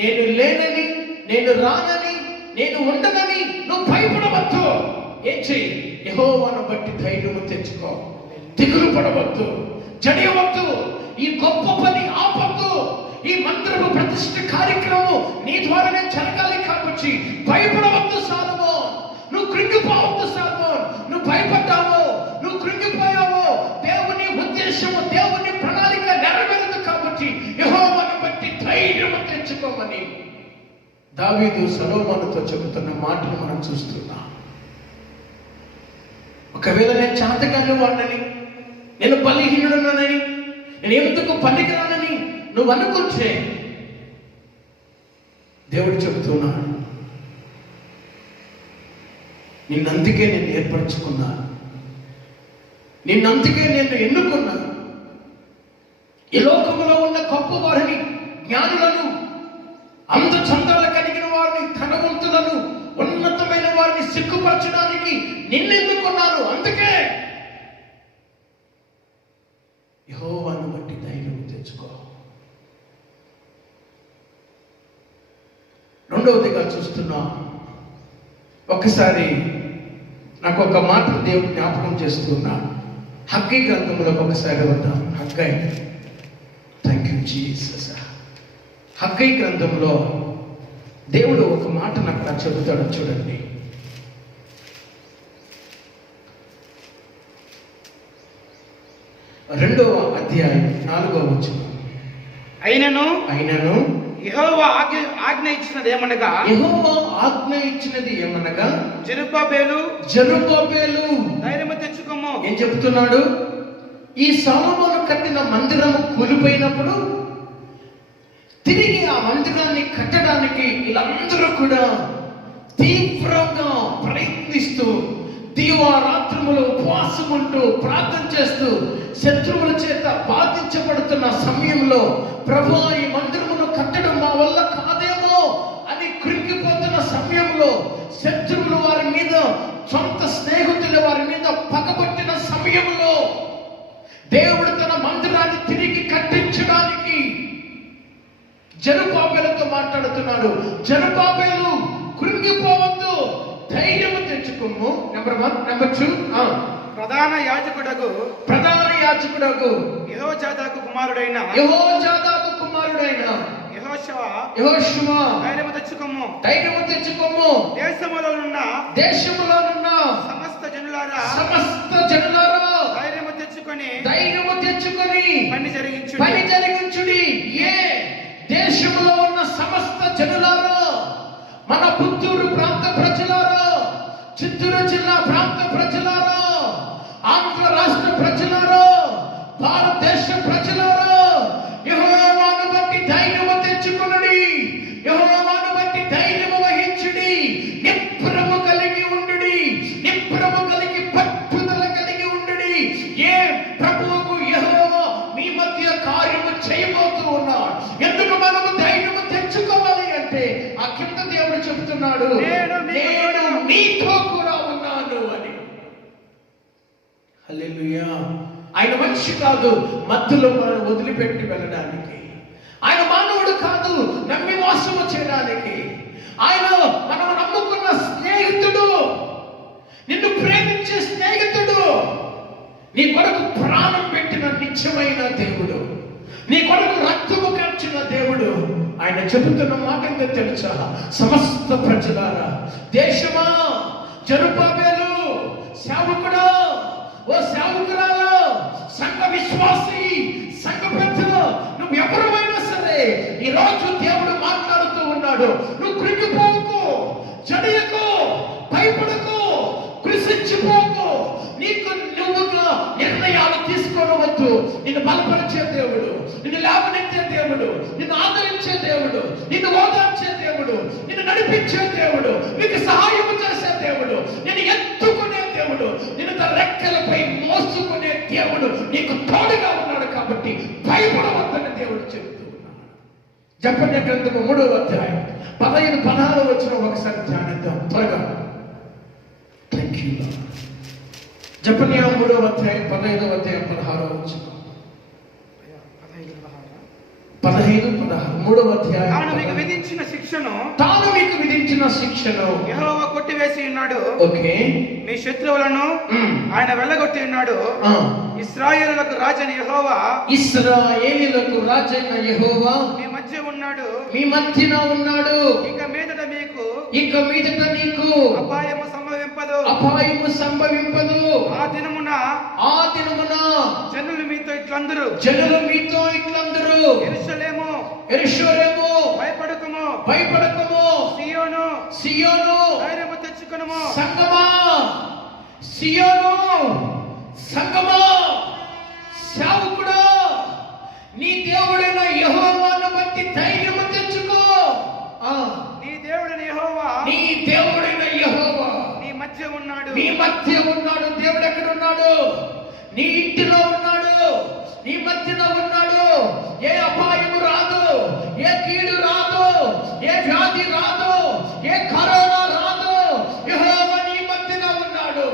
నేను లేనని, నేను రానని, నేను ఉండనని నువ్వు భయపడవద్దు. ఏం చెయ్యి? యెహోవాను బట్టి ధైర్యము తెచ్చుకో. దిగులు పడవద్దు, జడియవద్దు. ఈ గొప్ప పని ఆపద్దు. ఈ మందిరము ప్రతిష్ఠ కార్యక్రమం నీ ద్వారానే జరగాలి కాబట్టి భయపడవద్దు సొలొమోన్. నువ్వు కృంగిపోవద్దు సొలొమోన్. నువ్వు భయపడ్డావో, నువ్వు కృంగిపోయావో, దేవుని ఉద్దేశము, దేవుని ప్రణాళిక నెరవేరదు కాబట్టి యెహోవాను బట్టి ధైర్యము తెచ్చుకోమని దావీదు సొలొమోనుతో చెబుతున్న మాటలు మనం చూస్తున్నాం. ఒకవేళ నేను చేతకాని వాడినని, నేను బలహీనుడనని, నేను ఎందుకు పనికిరానని నువ్వు అనుకుంటే, దేవుడు చెబుతున్నాడు, నిన్నందుకే నేను ఏర్పరచుకున్నాను, నిన్నందుకే నేను ఎన్నుకున్నాను. ఈ లోకంలో ఉన్న గొప్ప వారిని, జ్ఞానులను, అందచందాలు కలిగిన వారిని, ధనవంతులను, ఉన్నతమైన వారిని సిగ్గుపరచడానికి నిన్నెన్నుకున్నాను. అందుకే యెహోవాను బట్టి ధైర్యం తెచ్చుకో. రెండవదిగా చూస్తున్నా, ఒకసారి నాకు ఒక మాట దేవుడు జ్ఞాపకం చేస్తున్నాను. హగ్గై గ్రంథంలోకి ఒకసారి వద్దాం. Haggai, thank you Jesus. Haggai గ్రంథంలో దేవుడు ఒక మాట నాకు చెబుతాడు. చూడండి, 2వ అధ్యాయం 4వ వచనం. అయినను యెహోవా ఆజ్ఞ ఇచ్చినది ఏమనగా, జెరుబ్బాబేలు ధైర్యము తెచ్చుకోము. ఏం చెప్తున్నాడు? ఈ సొలొమోను కట్టిన మందిరము కూలిపోయినప్పుడు తిరిగి ఆ మందిరాన్ని కట్టడానికి వీళ్ళందరూ కూడా తీవ్రంగా ప్రయత్నిస్తూ, దీవారాత్రములు ఉపవాసం ఉంటూ, ప్రార్థన చేస్తూ, శత్రువుల చేత బాధించబడుతున్న సమయంలో, ప్రభువా ఈ మందిరమును కట్టడం మా వల్ల కాదే సమయంలో శత్రువులు వారి మీద, సొంత స్నేహితులు వారి మీద పగబట్టిన సమయంలో దేవుడు తన మందిరాన్ని తిరిగి కట్టించడానికి జెరుబ్బాబెలుతో మాట్లాడుతున్నాడు. జెరుబ్బాబెలు కృంగిపోవద్దు, ధైర్యం తెచ్చుకోము. నెంబర్ 1. నెంబర్ 2, ప్రధాన యాజకుడకు యెహోజాదాకు కుమారుడైన యెహోషువ ధైర్యము తెచ్చుకోము. దేశములోనున్న సమస్త జనులారా ధైర్యము తెచ్చుకొని పని జరిగించుడి. దేశంలో ఉన్న సమస్త జనులారా, మన పుత్తూరు ప్రాంత ప్రజలారా, చిత్తూరు జిల్లా ప్రాంత ప్రజలారా, ఆంధ్ర రాష్ట్ర ప్రజలారా, భారతదేశ ప్రజలారా, యెహోవాను బట్టి ధైర్యము తెచ్చుకొనుడి, యెహోవాను బట్టి ధైర్యము వహించుడి, నిబ్బరము కలిగి ఉండుడి, నిబ్బరము కలిగి పట్టుదల కలిగి ఉండుడి. ప్రభువుకు యెహోవా మీ మధ్య కార్యము చేయబోతూ ఉన్నాడు. ఎందుకు మనము ధైర్యము తెచ్చుకోవాలి అంటే ఆ కింద దేవుడు చెబుతున్నాడు, నేను మీతో కూడా ఉన్నాను అని. హల్లెలూయా. ఆయన మనిషి కాదు మధ్యలో మనం వదిలిపెట్టి వెళ్ళడానికి. ఆయన మానవుడు కాదు నమ్మి మోసము చేయడానికి. ఆయన మనం నమ్ముకున్న స్నేహితుడు, నిన్ను ప్రేమించే స్నేహితుడు, నీ కొరకు ప్రాణం పెట్టిన నిత్యమైన దేవుడు, నీ కొరకు రక్తము కార్చిన దేవుడు. ఆయన చెబుతున్న మాట ఏంటో తెలుసా? సమస్త ప్రజలారా, దేశమా, జెరుబ్బాబెలు, సేవకుడా, ఓ సేవకురాలు, సంఘ విశ్వాసి, సంఘ పెద్ద, నువ్వు ఎవరైనా సరే ఈ రోజు దేవుడు మాట్లాడుతూ ఉన్నాడు. నువ్వు కృంగిపోకు, జడియకు, భయపడకు, కృషించిపోకు. నీకు నువ్వుగా నిర్ణయాలు తీసుకోవద్దు. నిన్ను బలపరిచే దేవుడు, నిన్ను లేవనెత్తే దేవుడు, నిన్ను ఆదరించే దేవుడు, నిన్ను ఓదార్చే దేవుడు, నిన్ను నడిపించే దేవుడు, నీకు సహాయం చేసే దేవుడు, నిన్ను ఎత్తుకునే దేవుడు, నిన్ను తన రెక్కలపై మోసుకునే దేవుడు నీకు తోడుగా ఉన్నాడు. కాబట్టి భయపడవద్దని దేవుడు చెబుతూ ఉన్నాడు. జెఫన్యా గ్రంథము 3వ అధ్యాయం 15, 16 వచనం ఒకసారి ధ్యానిద్దాం త్వరగా. Thank you. జెఫన్యా 3వ అధ్యాయం 15వ అధ్యాయం 16వ వచనం. 15, 16 3వ అధ్యాయం. తాను మీకు విధించిన శిక్షను యెహోవా కొట్టివేసి ఉన్నాడు. ఓకే. మీ శత్రువులను ఆయన వెళ్ళగొట్టి ఉన్నాడు. ఇశ్రాయేలులకు రాజైన యెహోవా మీ మధ్య ఉన్నాడు, మీ మధ్యన ఉన్నాడు. ఇక మీదట నీకు అపాయము సంభవింపదు. ఆ దినమున జనులు మీతో ఇట్లందరూ యెరూషలేము భయపడకము, సియోను ధైర్యము తెచ్చుకొనుము. సంగమా, సేవకుడా, నీ దేవుడైన యెహోవాను బట్టి ధైర్యము తెచ్చుకో. నీ దేవుడైన యెహోవా నీ మధ్య ఉన్నాడు. దేవుడు ఎక్కడ ఉన్నాడు? నీ ఇంటిలో ఉన్నాడు, నీ మధ్యన ఉన్నాడు. ఏ అపాయము రాదు, ఏ కీడు రాదు, ఏ వ్యాధి రాదు, ఏ కరోనా రాదు. యెహోవా నీ మధ్యన ఉన్నాడు.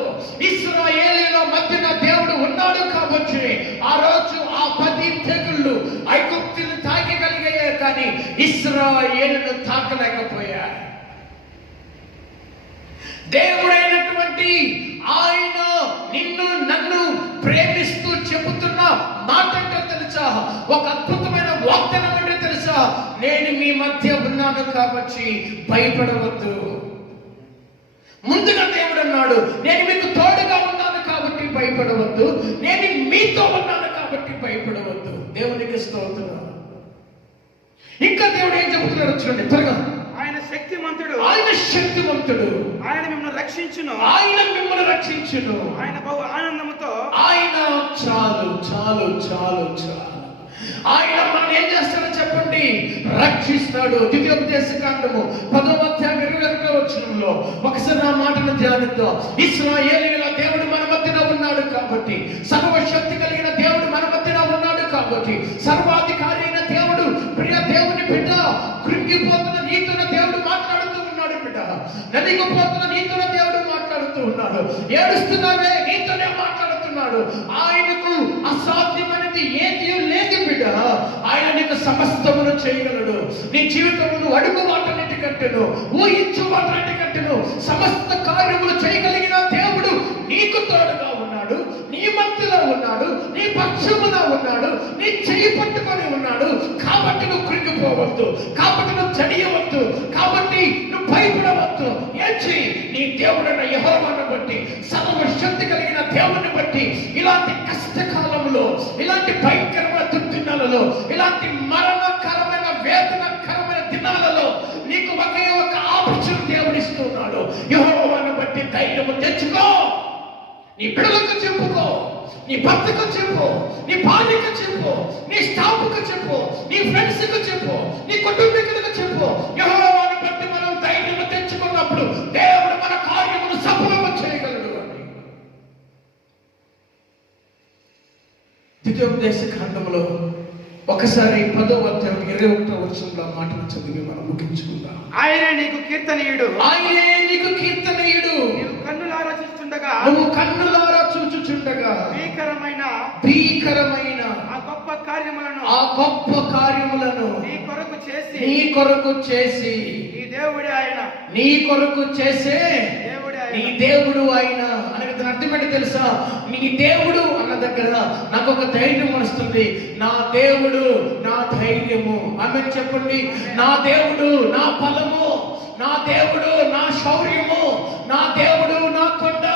ఇశ్రాయేలీయుల మధ్యన దేవుడు ఉన్నాడు. కాబట్టి ఆ రోజు ఆ 10 తెగుళ్ళు ఐగుప్తులు తాకగలిగాయి, కానీ ఇశ్రాయేలును తాకలేకపోయారు. దేవుడైనటువంటి ఆయన నిన్ను నన్ను ప్రేమిస్తూ చెబుతున్న మాట అంటే తెలుసా? ఒక అద్భుతమైన వాగ్దానం అంటే తెలుసా? నేను మీ మధ్య ఉన్నాను కాబట్టి భయపడవద్దు. ముందుగా దేవుడు అన్నాడు, నేను మీకు తోడుగా ఉన్నాను కాబట్టి భయపడవద్దు, నేను మీతో ఉన్నాను కాబట్టి భయపడవద్దు. దేవునికి స్తోత్రం. ఇంకా దేవుడు ఏం చెబుతున్నాడు చూడండి త్వరగా. ఆయన శక్తిమంతుడు, ఆయన మిమ్మల్ని రక్షించును, ఆయన బహు ఆనందముతో, ఆయన చాలు ఆయన మనం ఏం చేస్తాడో చెప్పండి? రక్షిస్తాడు. ద్వితీయోపదేశకాండము 10వ అధ్యాయం 22వ వచనంలో ఒకసారి ఆ మాటను ధ్యానిద్దాం. ఇశ్రాయేలీయుల దేవుడు మన మధ్యన ఉన్నాడు కాబట్టి, సర్వశక్తి కలిగిన దేవుడు మన మధ్యన ఉన్నాడు కాబట్టి, సర్వాధికారి అయిన దేవుడు, ప్రియ దేవుని బిడ్డ, కృంగిపోతున్న నీతున్న దేవుడు మాట్లాడుతూ ఉన్నాడు. బిడ్డ, నన్ను ఏడుస్తున్నావే, నీతోనే మాట్లాడుతున్నాడు. ఆయనకు అసాధ్యమైనది ఏది లేదు బిడ్డ. ఆయన నీకు సమస్తమును చేయగలడు. నీ జీవితంలో అడుగు వాటన్నిటికంటేను, ఊహించు వాటన్నిటికంటేను సమస్త కార్యములు చేయగలిగిన దేవుడు నీకు తోడుగా ఉన్నాడు, నీ మధ్యలో ఉన్నాడు, నీ పక్షమున ఉన్నాడు, నీ చెయ్యి పట్టుకొని ఉన్నాడు. కాబట్టి నువ్వు కృంగిపోవద్దు, కాబట్టి నువ్వు చడియవద్దు, కాబట్టి నువ్వు భయపడవద్దు. ఏంచి నీ దేవుడైన యెహోవాను బట్టి, సర్వశక్తి కలిగిన దేవుని బట్టి, ఇలాంటి కష్టకాలంలో, ఇలాంటి భయంకరమైన దుర్దినాలలో, ఇలాంటి మరణకరమైన వేదనకరమైన దినాలలో నీకు ఒకే ఒక ఆపర్చునిటీ దేవుడిస్తున్నాడు. యెహోవాను బట్టి ధైర్యము తెచ్చుకో. నీ బిడ్డలకు చెప్పుకో, నీ భర్తకు చెప్పు, నీ భార్యకు చెప్పు, నీ స్టాఫ్కు చెప్పు, నీ ఫ్రెండ్స్కు చెప్పు, నీ కుటుంబీకులకు చెప్పు. యెహోవాను బట్టి మనం ధైర్యం తెచ్చుకున్నప్పుడు దేవుడు మన కార్యమును సఫలము చేయగలడు అని. ద్వితీయోపదేశ కాండంలో ఒకసారి 10వ అధ్యాయం 21వ వచనంలో మాటలు చదివి మనం ముగించుకుందాం. ఆయనే నీకు కీర్తనీయుడు, ఆయనే నీకు కీర్తనీయుడు. నీవు కన్నులారా చూస్తుండగా, నువ్వు కన్నులారా చూచుచుండగా భీకరమైన ఆ గొప్ప కార్యములను నీ కొరకు చేసి నీ దేవుడే ఆయన, నీ కొరకు చేసే దేవుడే నీ ఆయన. దేవుడు ఆయన అనగా దాని అర్థం ఏంటో తెలుసా? నీ దేవుడు అన్న దగ్గర నాకు ఒక ధైర్యం వస్తుంది. నా దేవుడు నా ధైర్యము. ఆమె చెప్పండి. నా దేవుడు నా బలము, నా దేవుడు నా శౌర్యము, నా దేవుడు నా కొండ,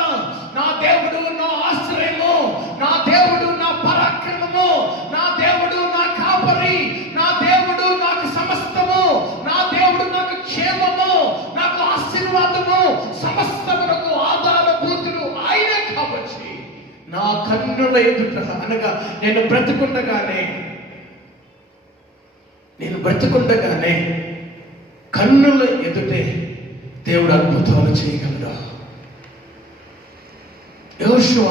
నా దేవుడు నా ఆశ్రయము, నా దేవుడు నా పరాక్రమము, నా దేవుడు నా కాపరి, నా దేవుడు నాకు సమస్తము, నా దేవుడు నాకు క్షేమము, నాకు ఆశీర్వాదము, సమస్తమునకు ఆధారభూతులు ఆయనే. కాబట్టి నా కన్నుల ఎదుట అనగా నేను బ్రతుకుండగానే కన్నుల ఎదుటే దేవుడు అద్భుతాలు చేయగలడు. యెహోషువ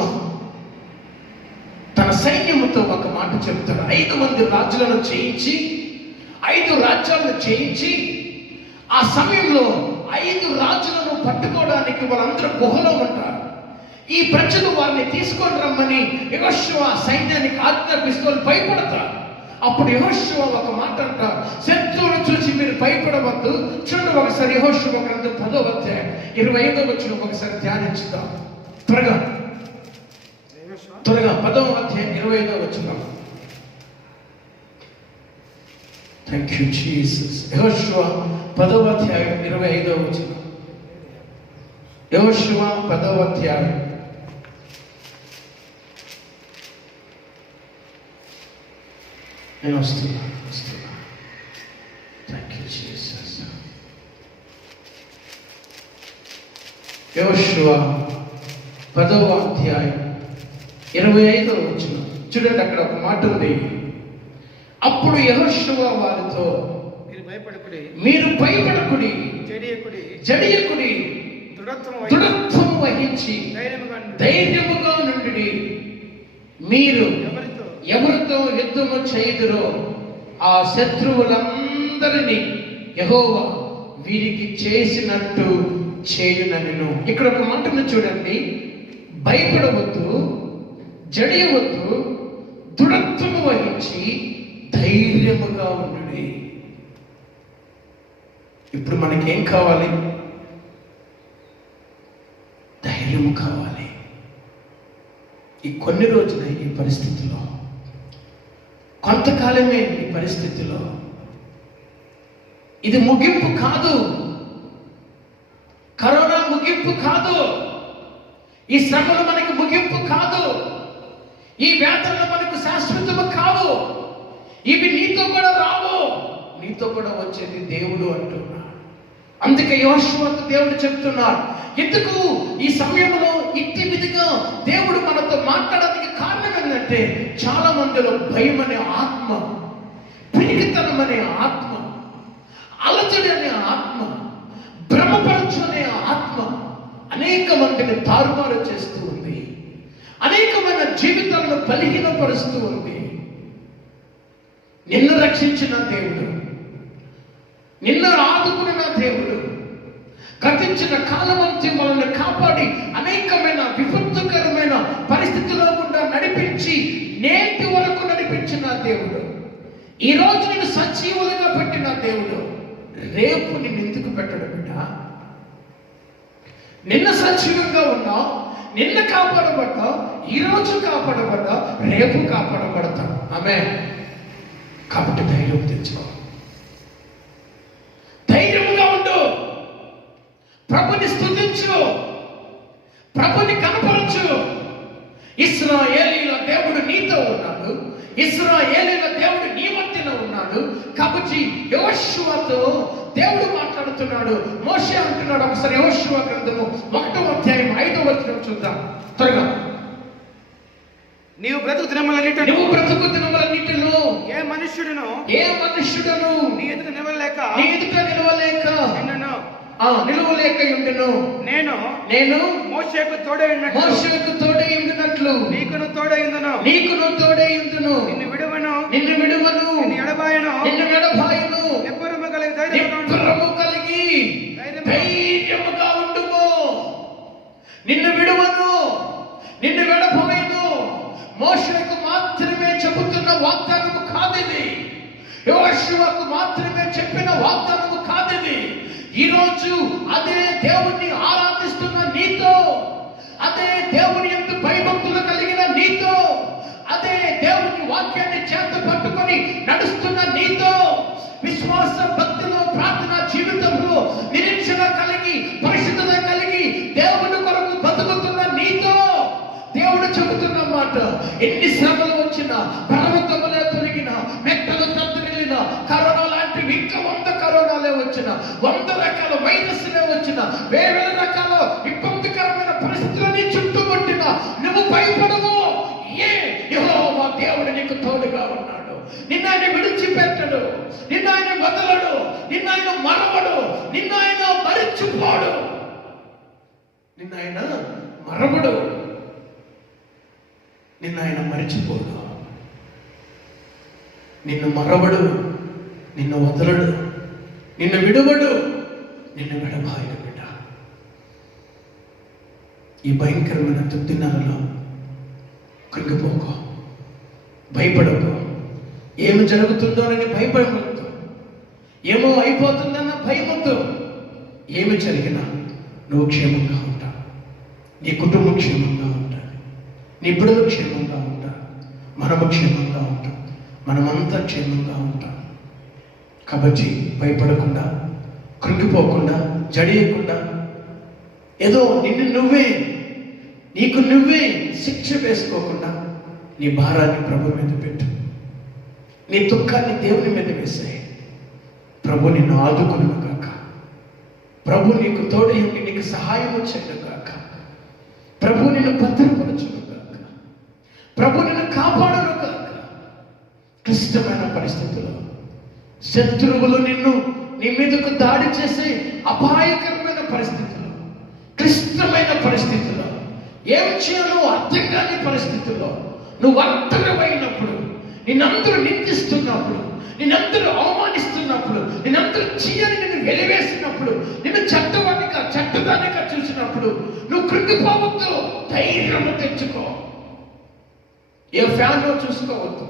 తన సైన్యముతో ఒక మాట చెప్తాడు. 5 మంది రాజులను జయించి, 5 రాజ్యాలను జయించి, ఆ సమయంలో 5 రాజులను పట్టుకోవడానికి వాళ్ళందరూ గుహలో ఉంటారు. ఈ ప్రజలు వారిని తీసుకొని రమ్మని యెహోషువ సైన్యానికి ఆజ్ఞాపిస్తూ భయపడతారు. అప్పుడు యెహోషువ ఒక మాట అంటారు, శత్రువును చూసి మీరు భయపడవద్దు. చూడండి ఒకసారి యెహోషువ గ్రంథం 10వ అధ్యాయం 25వ వచనం ఒకసారి ధ్యానించుదాం. త్వరగా 10వ అధ్యాయం 25వ వచనం. Thank you Jesus. యెహోషువ 10వ అధ్యాయం 25వ వచనం. యెహోషువ 10వ అధ్యాయం నేను వస్తున్నా. Thank you Jesus. యెహోషువ 10వ అధ్యాయం 25వ వచనం. చూడండి, అక్కడ ఒక మాట ఉంది. అప్పుడు యెహోషువ వారితో, మీరు భయపడకుడి, జడియకుడి, దృఢత్వము వహించి ధైర్యముగా నుండి మీరు ఎవరితో యుద్ధము చేయుదురో ఆ శత్రువులందరినీ యెహోవా వీరికి చేసినట్టు చేయునను. ఇక్కడ ఒక మాటను చూడండి. భయపడవద్దు, జడియవద్దు, దృఢత్వము వహించి ధైర్యముగా ఉండండి. ఇప్పుడు మనకేం కావాలి? ధైర్యము కావాలి. ఈ కొన్ని రోజులే ఈ పరిస్థితిలో, కొంతకాలమే ఈ పరిస్థితిలో, ఇది ముగింపు కాదు. కరోనా ముగింపు కాదు. ఈ శ్రమలు మనకి ముగింపు కాదు. ఈ వేదనలు మనకు శాశ్వతము కావు. ఇవి నీతో కూడా రావు. నీతో కూడా వచ్చేది దేవుడు అంటున్నాడు. అందుకే యెహోషువకు దేవుడు చెప్తున్నాడు. ఎందుకు ఈ సమయంలో ఇట్టి విధిగా దేవుడు మనతో మాట్లాడడానికి కారణం ఏంటంటే, చాలా మందిలో భయం అనే ఆత్మ, పిరికితనం అనే ఆత్మ, అలజడి అనే ఆత్మ, భ్రమపరచు అనే ఆత్మ అనేక మందిని తారుమారు చేస్తూ ఉంది. అనేకమైన జీవితాలను బలహీనపరుస్తూ ఉంది. నిన్ను రక్షించిన దేవుడు, నిన్ను ఆదుకున్న దేవుడు, గతించిన కాలమంతి మనల్ని కాపాడి అనేకమైన విపత్తుకరమైన పరిస్థితుల్లో గుండా నడిపించి నేటి వరకు నడిపించిన దేవుడు, ఈ రోజు నిన్ను సజీవులుగా పెట్టిన దేవుడు రేపు నిన్ను ఎందుకు పెట్టడు బిడ్డ? నిన్న సజీవంగా ఉన్నావు, నిన్న కాపాడబడ్డావు, ఈ రోజు కాపాడబడ్డావు, రేపు కాపాడబడతావు. ఆమేన్. కాబట్టి ధైర్యం తెచ్చుకో, ధైర్యముగా ఉండు, ప్రభుని స్తుతించు, ప్రభుని కనపరచు. ఇశ్రాయేలీయుల దేవుడు నీతో ఉన్నాడు, ఇశ్రాయేలీయుల దేవుడు నీ మధ్యలో ఉన్నాడు. కాబట్టి యెహోషువతో దేవుడు మాట్లాడుతున్నాడు. మోషే అంటున్నాడు. ఒకసారి యెహోషువ గ్రంథము 1వ అధ్యాయం 5వ వచనం చూద్దాం త్వరగా. నీవు బ్రతుకు దినములన్నిటిలో ఏ మనుష్యుడును నీ ఎదుట నిలవలేక నిలువలేక ఉండును. నేను మోషేకు తోడై ఉండినట్లు నీకును తోడై ఉండును. నిన్ను విడువను, నిన్ను ఎడబాయను. నిబ్బరము కలిగి ధైర్యముగా ఉండుము. నిన్ను విడువను, నిన్ను విడబాయను. మోషేకు మాత్రమే చెబుతున్న వాగ్దానము కాదిది, యెహోషువకు మాత్రమే చెప్పిన వాగ్దానము కాదిది. ఈరోజు అదే దేవుణ్ణి ఆరాధిస్తున్న నీతో, అదే దేవుని యందు భయభక్తులు కలిగిన నీతో, అదే దేవుని వాక్యాన్ని చేత పట్టుకొని నడుస్తున్న నీతో, విశ్వాస భక్తిలో ప్రార్థన జీవితంలో నిరీక్షణ కలిగి పరిశుద్ధత కలిగి దేవుని కొరకు బతుకుతున్న నీతో దేవుడు చెబుతున్న మాట, ఎన్ని శ్రమలు వచ్చినా, పర్వతములే తొలగిన, మెట్టలు తత్తరిల్లిన, కరోనా లాంటివి ఇంకా 100 కరోనాలే వచ్చిన, 100 రకాల వైరస్లే వచ్చిన, వేల రకాల ఇబ్బందికరమైన పరిస్థితులు నీ చుట్టూ కొట్టిన, నువ్వు భయపడవు. యెహోవా దేవుడు నీకు తోడుగా ఉన్నాడు. నిన్ను ఆయన విడిచిపెట్టడు, నిన్ను ఆయన వదలడు, నిన్ను ఆయన మరవడు, నిన్ను ఆయన మరిచిపోడు, నిన్ను ఆయన మరవడు, నిన్ను ఆయన మరిచిపోడు, నిన్ను మరవడు, నిన్ను వదలడు, నిన్ను విడువడు, నిన్ను విడబాయడు బిడ్డ. ఈ భయంకరమైన దుర్దినాలలో కృంగిపోకో, భయపడకు. ఏమి జరుగుతుందో అని భయపడవద్దు, ఏమో అయిపోతుందన్న భయమొద్దు. ఏమి జరిగినా నువ్వు క్షేమంగా ఉంటావు, నీ కుటుంబం క్షేమంగా ఉంటుంది, నీ బిడ్డలు క్షేమంగా ఉంటారు, మనము క్షేమంగా ఉంటాం, మనమంతా క్షేమంగా ఉంటాం. కాబట్టి భయపడకుండా, కృంగిపోకుండా, జడియకుండా, ఏదో నీకు నువ్వే శిక్ష వేసుకోకుండా నీ భారాన్ని ప్రభు మీద పెట్టు, నీ దుఃఖాన్ని దేవుని మీద వేసాయి. ప్రభు నిన్ను ఆదుకును కాక, ప్రభు నీకు తోడై ఉండి నీకు సహాయం వచ్చేను కాక, ప్రభు నిన్ను భద్రపరచును కాక, ప్రభు నిన్ను కాపాడును కాక. క్లిష్టమైన పరిస్థితుల్లో శత్రువులు నీ మీదకు దాడి చేసే అపాయకరమైన పరిస్థితుల్లో, క్లిష్టమైన పరిస్థితుల్లో, ఏం చేయాలో అర్థం కాని పరిస్థితుల్లో నువ్వు ఒంటరివైనప్పుడు, నిన్నందరూ నిందిస్తున్నప్పుడు, నిన్నందరూ అవమానిస్తున్నప్పుడు, నిన్నందరూ చీయని నిన్ను వెలివేసినప్పుడు, నిన్ను చెడ్డదానిగా చూసినప్పుడు నువ్వు కృంగిపోవద్దు, ధైర్యము తెచ్చుకో. ఏ ఫ్యాన్లో చూసుకోవద్దు,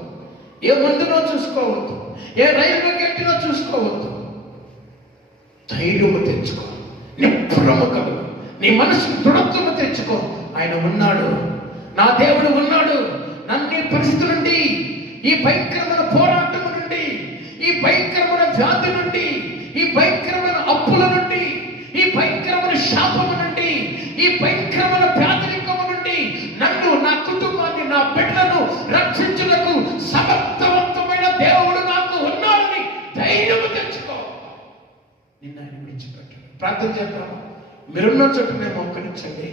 ఏ మందులో చూసుకోవద్దు, ఏ రైల్వే గేట్లో చూసుకోవద్దు. ధైర్యము తెచ్చుకో, నిప్పురము కలుగు, నీ మనసు దృఢత్వము తెచ్చుకో. ఆయన ఉన్నాడు, నా దేవుడు ఉన్నాడు. నన్ను ఈ పరిస్థితి నుండి, ఈ భయంకరమైన పోరాటం నుండి, ఈ భయంకరమైన వ్యాధి నుండి, ఈ భయంకరమైన అప్పుల నుండి, ఈ భయంకరమైన శాపము నుండి, ఈ భయంకరమైన పేదరికము నుండి నన్ను, నా కుటుంబాన్ని, నా బిడ్డలను రక్షించుటకు సమర్థవంతమైన దేవుడు నాకు ఉన్నాడని ధైర్యము తెచ్చుకో. నిన్ను ఆయన విడిచిపెట్టాడు. ప్రార్థన చేద్దాం. మీరున్న చోటనే మోకరించండి.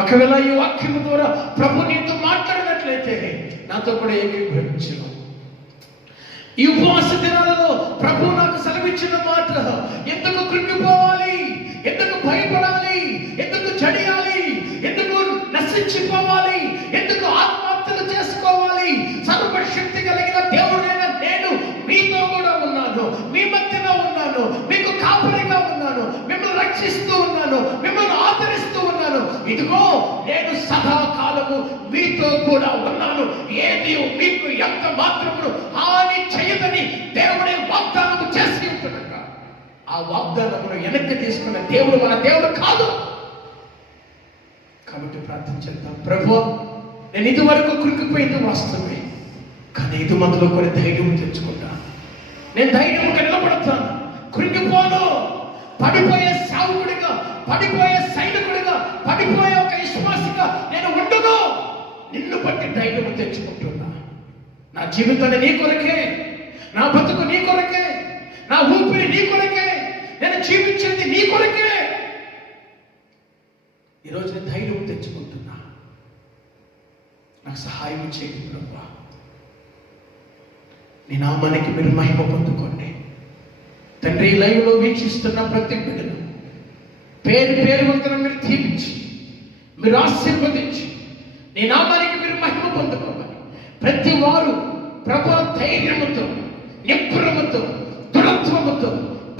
ఒకవేళ ఈ వాక్యము ద్వారా ప్రభు నీతో మాట్లాడినట్లయితే నాతో కూడా ఏకీభవించను. ఈ ఉపవాస దినాలలో ప్రభు నాకు సెలవిచ్చిన మాట, ఎందుకు కృంగిపోవాలి, ఎందుకు భయపడాలి, ఎందుకు జడియాలి, ఎందుకు నశించిపోవాలి, ఎందుకు ఆత్మహత్యలు చేసుకోవాలి? సర్వశక్తి కలిగిన దేవుడైన నేను మీతో కూడా ఉన్నాను, మీ మధ్యలో ఉన్నాను, మీకు కాపరిగా ఉన్నాను, మిమ్మల్ని రక్షిస్తూ ఉన్నాను, మిమ్మల్ని ఆదరిస్తూ ఉన్నాను. ఇదిగో నేను సదాకాలము మీతో కూడా ఉన్నాను, ఏది మీకు ఎంత మాత్రము హాని చేయదని దేవుడే వాగ్దానము చేసి ఉంటున్నాడు. ఆ వాగ్దానమును వెనక్కి తీసుకున్న దేవుడు మన దేవుడు కాదు. కాబట్టి ప్రార్థించేద్దాం. ప్రభువా, నేను ఇదివరకు కృంగిపోయింది వాస్తవమే, కానీ ఇది మొదలు కొన్ని ధైర్యం తెచ్చుకుంటాను. నేను ధైర్యంగా నిలబడతాను, కృంగిపోను. పడిపోయే సావుకుడిగా, పడిపోయే సైనికుడిగా, పడిపోయే ఒక విశ్వాసిగా నేను ఉండను. నిన్ను బట్టి ధైర్యం తెచ్చుకుంటున్నా. నా జీవితాన్ని నీ కొరకే, నా బతుకు నీ కొరకే, నా ఊపిరి నీ కొరకే, నేను జీవించేది నీ కొరకే. ఈరోజు నేను ధైర్యం తెచ్చుకుంటున్నా. నాకు సహాయం చేయండి ప్రభువా. నీ నామానికి మీరు మహిమ పొందుకోండి తండ్రి. లైవ్లో వీక్షిస్తున్న ప్రతి బిడ్డను పేరు పేరు వంతున మీరు దీవించి, మీరు ఆశీర్వదించి, నీ నామానికి మీరు మహిమ పొందుకోవాలి. ప్రతి వారు ప్రభు ధైర్యముతో, నిపుణముతో, దృఢత్వముతో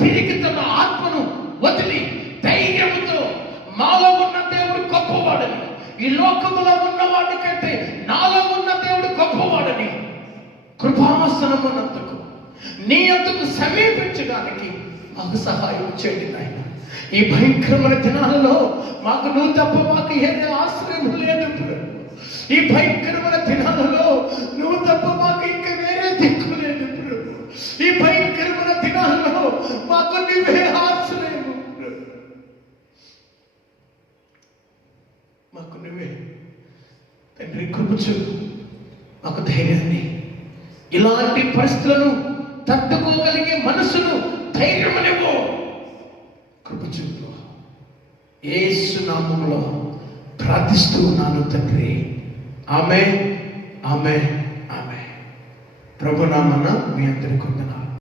తిరిగి తన ఆత్మను వదిలి ధైర్యముతో మాలో ఉన్న దేవుడు గొప్పవాడని, ఈ లోకములో ఉన్నవాడి కంటే నాలో ఉన్న దేవుడు గొప్పవాడని కృపాసనమునందుకు నీ అంతకు సమీపించడానికి మాకు సహాయం చేయండి నాయన. ఈ భయంకరమైన దినాలలో మాకు నువ్వు తప్ప మాకు ఏదే ఆశ్రయం లేదు ప్రభు. ఈ భయంకరమైన దినాలలో నువ్వు తప్ప మాకు ఇంకా వేరే దిక్కు లేదు ప్రభు. ఈ భయంకరమైన దినాలలో మాకు నువ్వే ఆశ్రయం ప్రభు. మాకు నువ్వే తండ్రి కృప చూపు, మాకు ధైర్యాన్ని, ఇలాంటి పరిస్థితులను తట్టుకోగలిగే మనసును, ధైర్యమునివ్వు. కృప చూపు. యేసు నామములో ప్రార్థిస్తూ ఉన్నాను తండ్రి. ఆమేన్, ఆమేన్, ఆమేన్. ప్రభు నామమున మీ అందరికీ వందనాలు.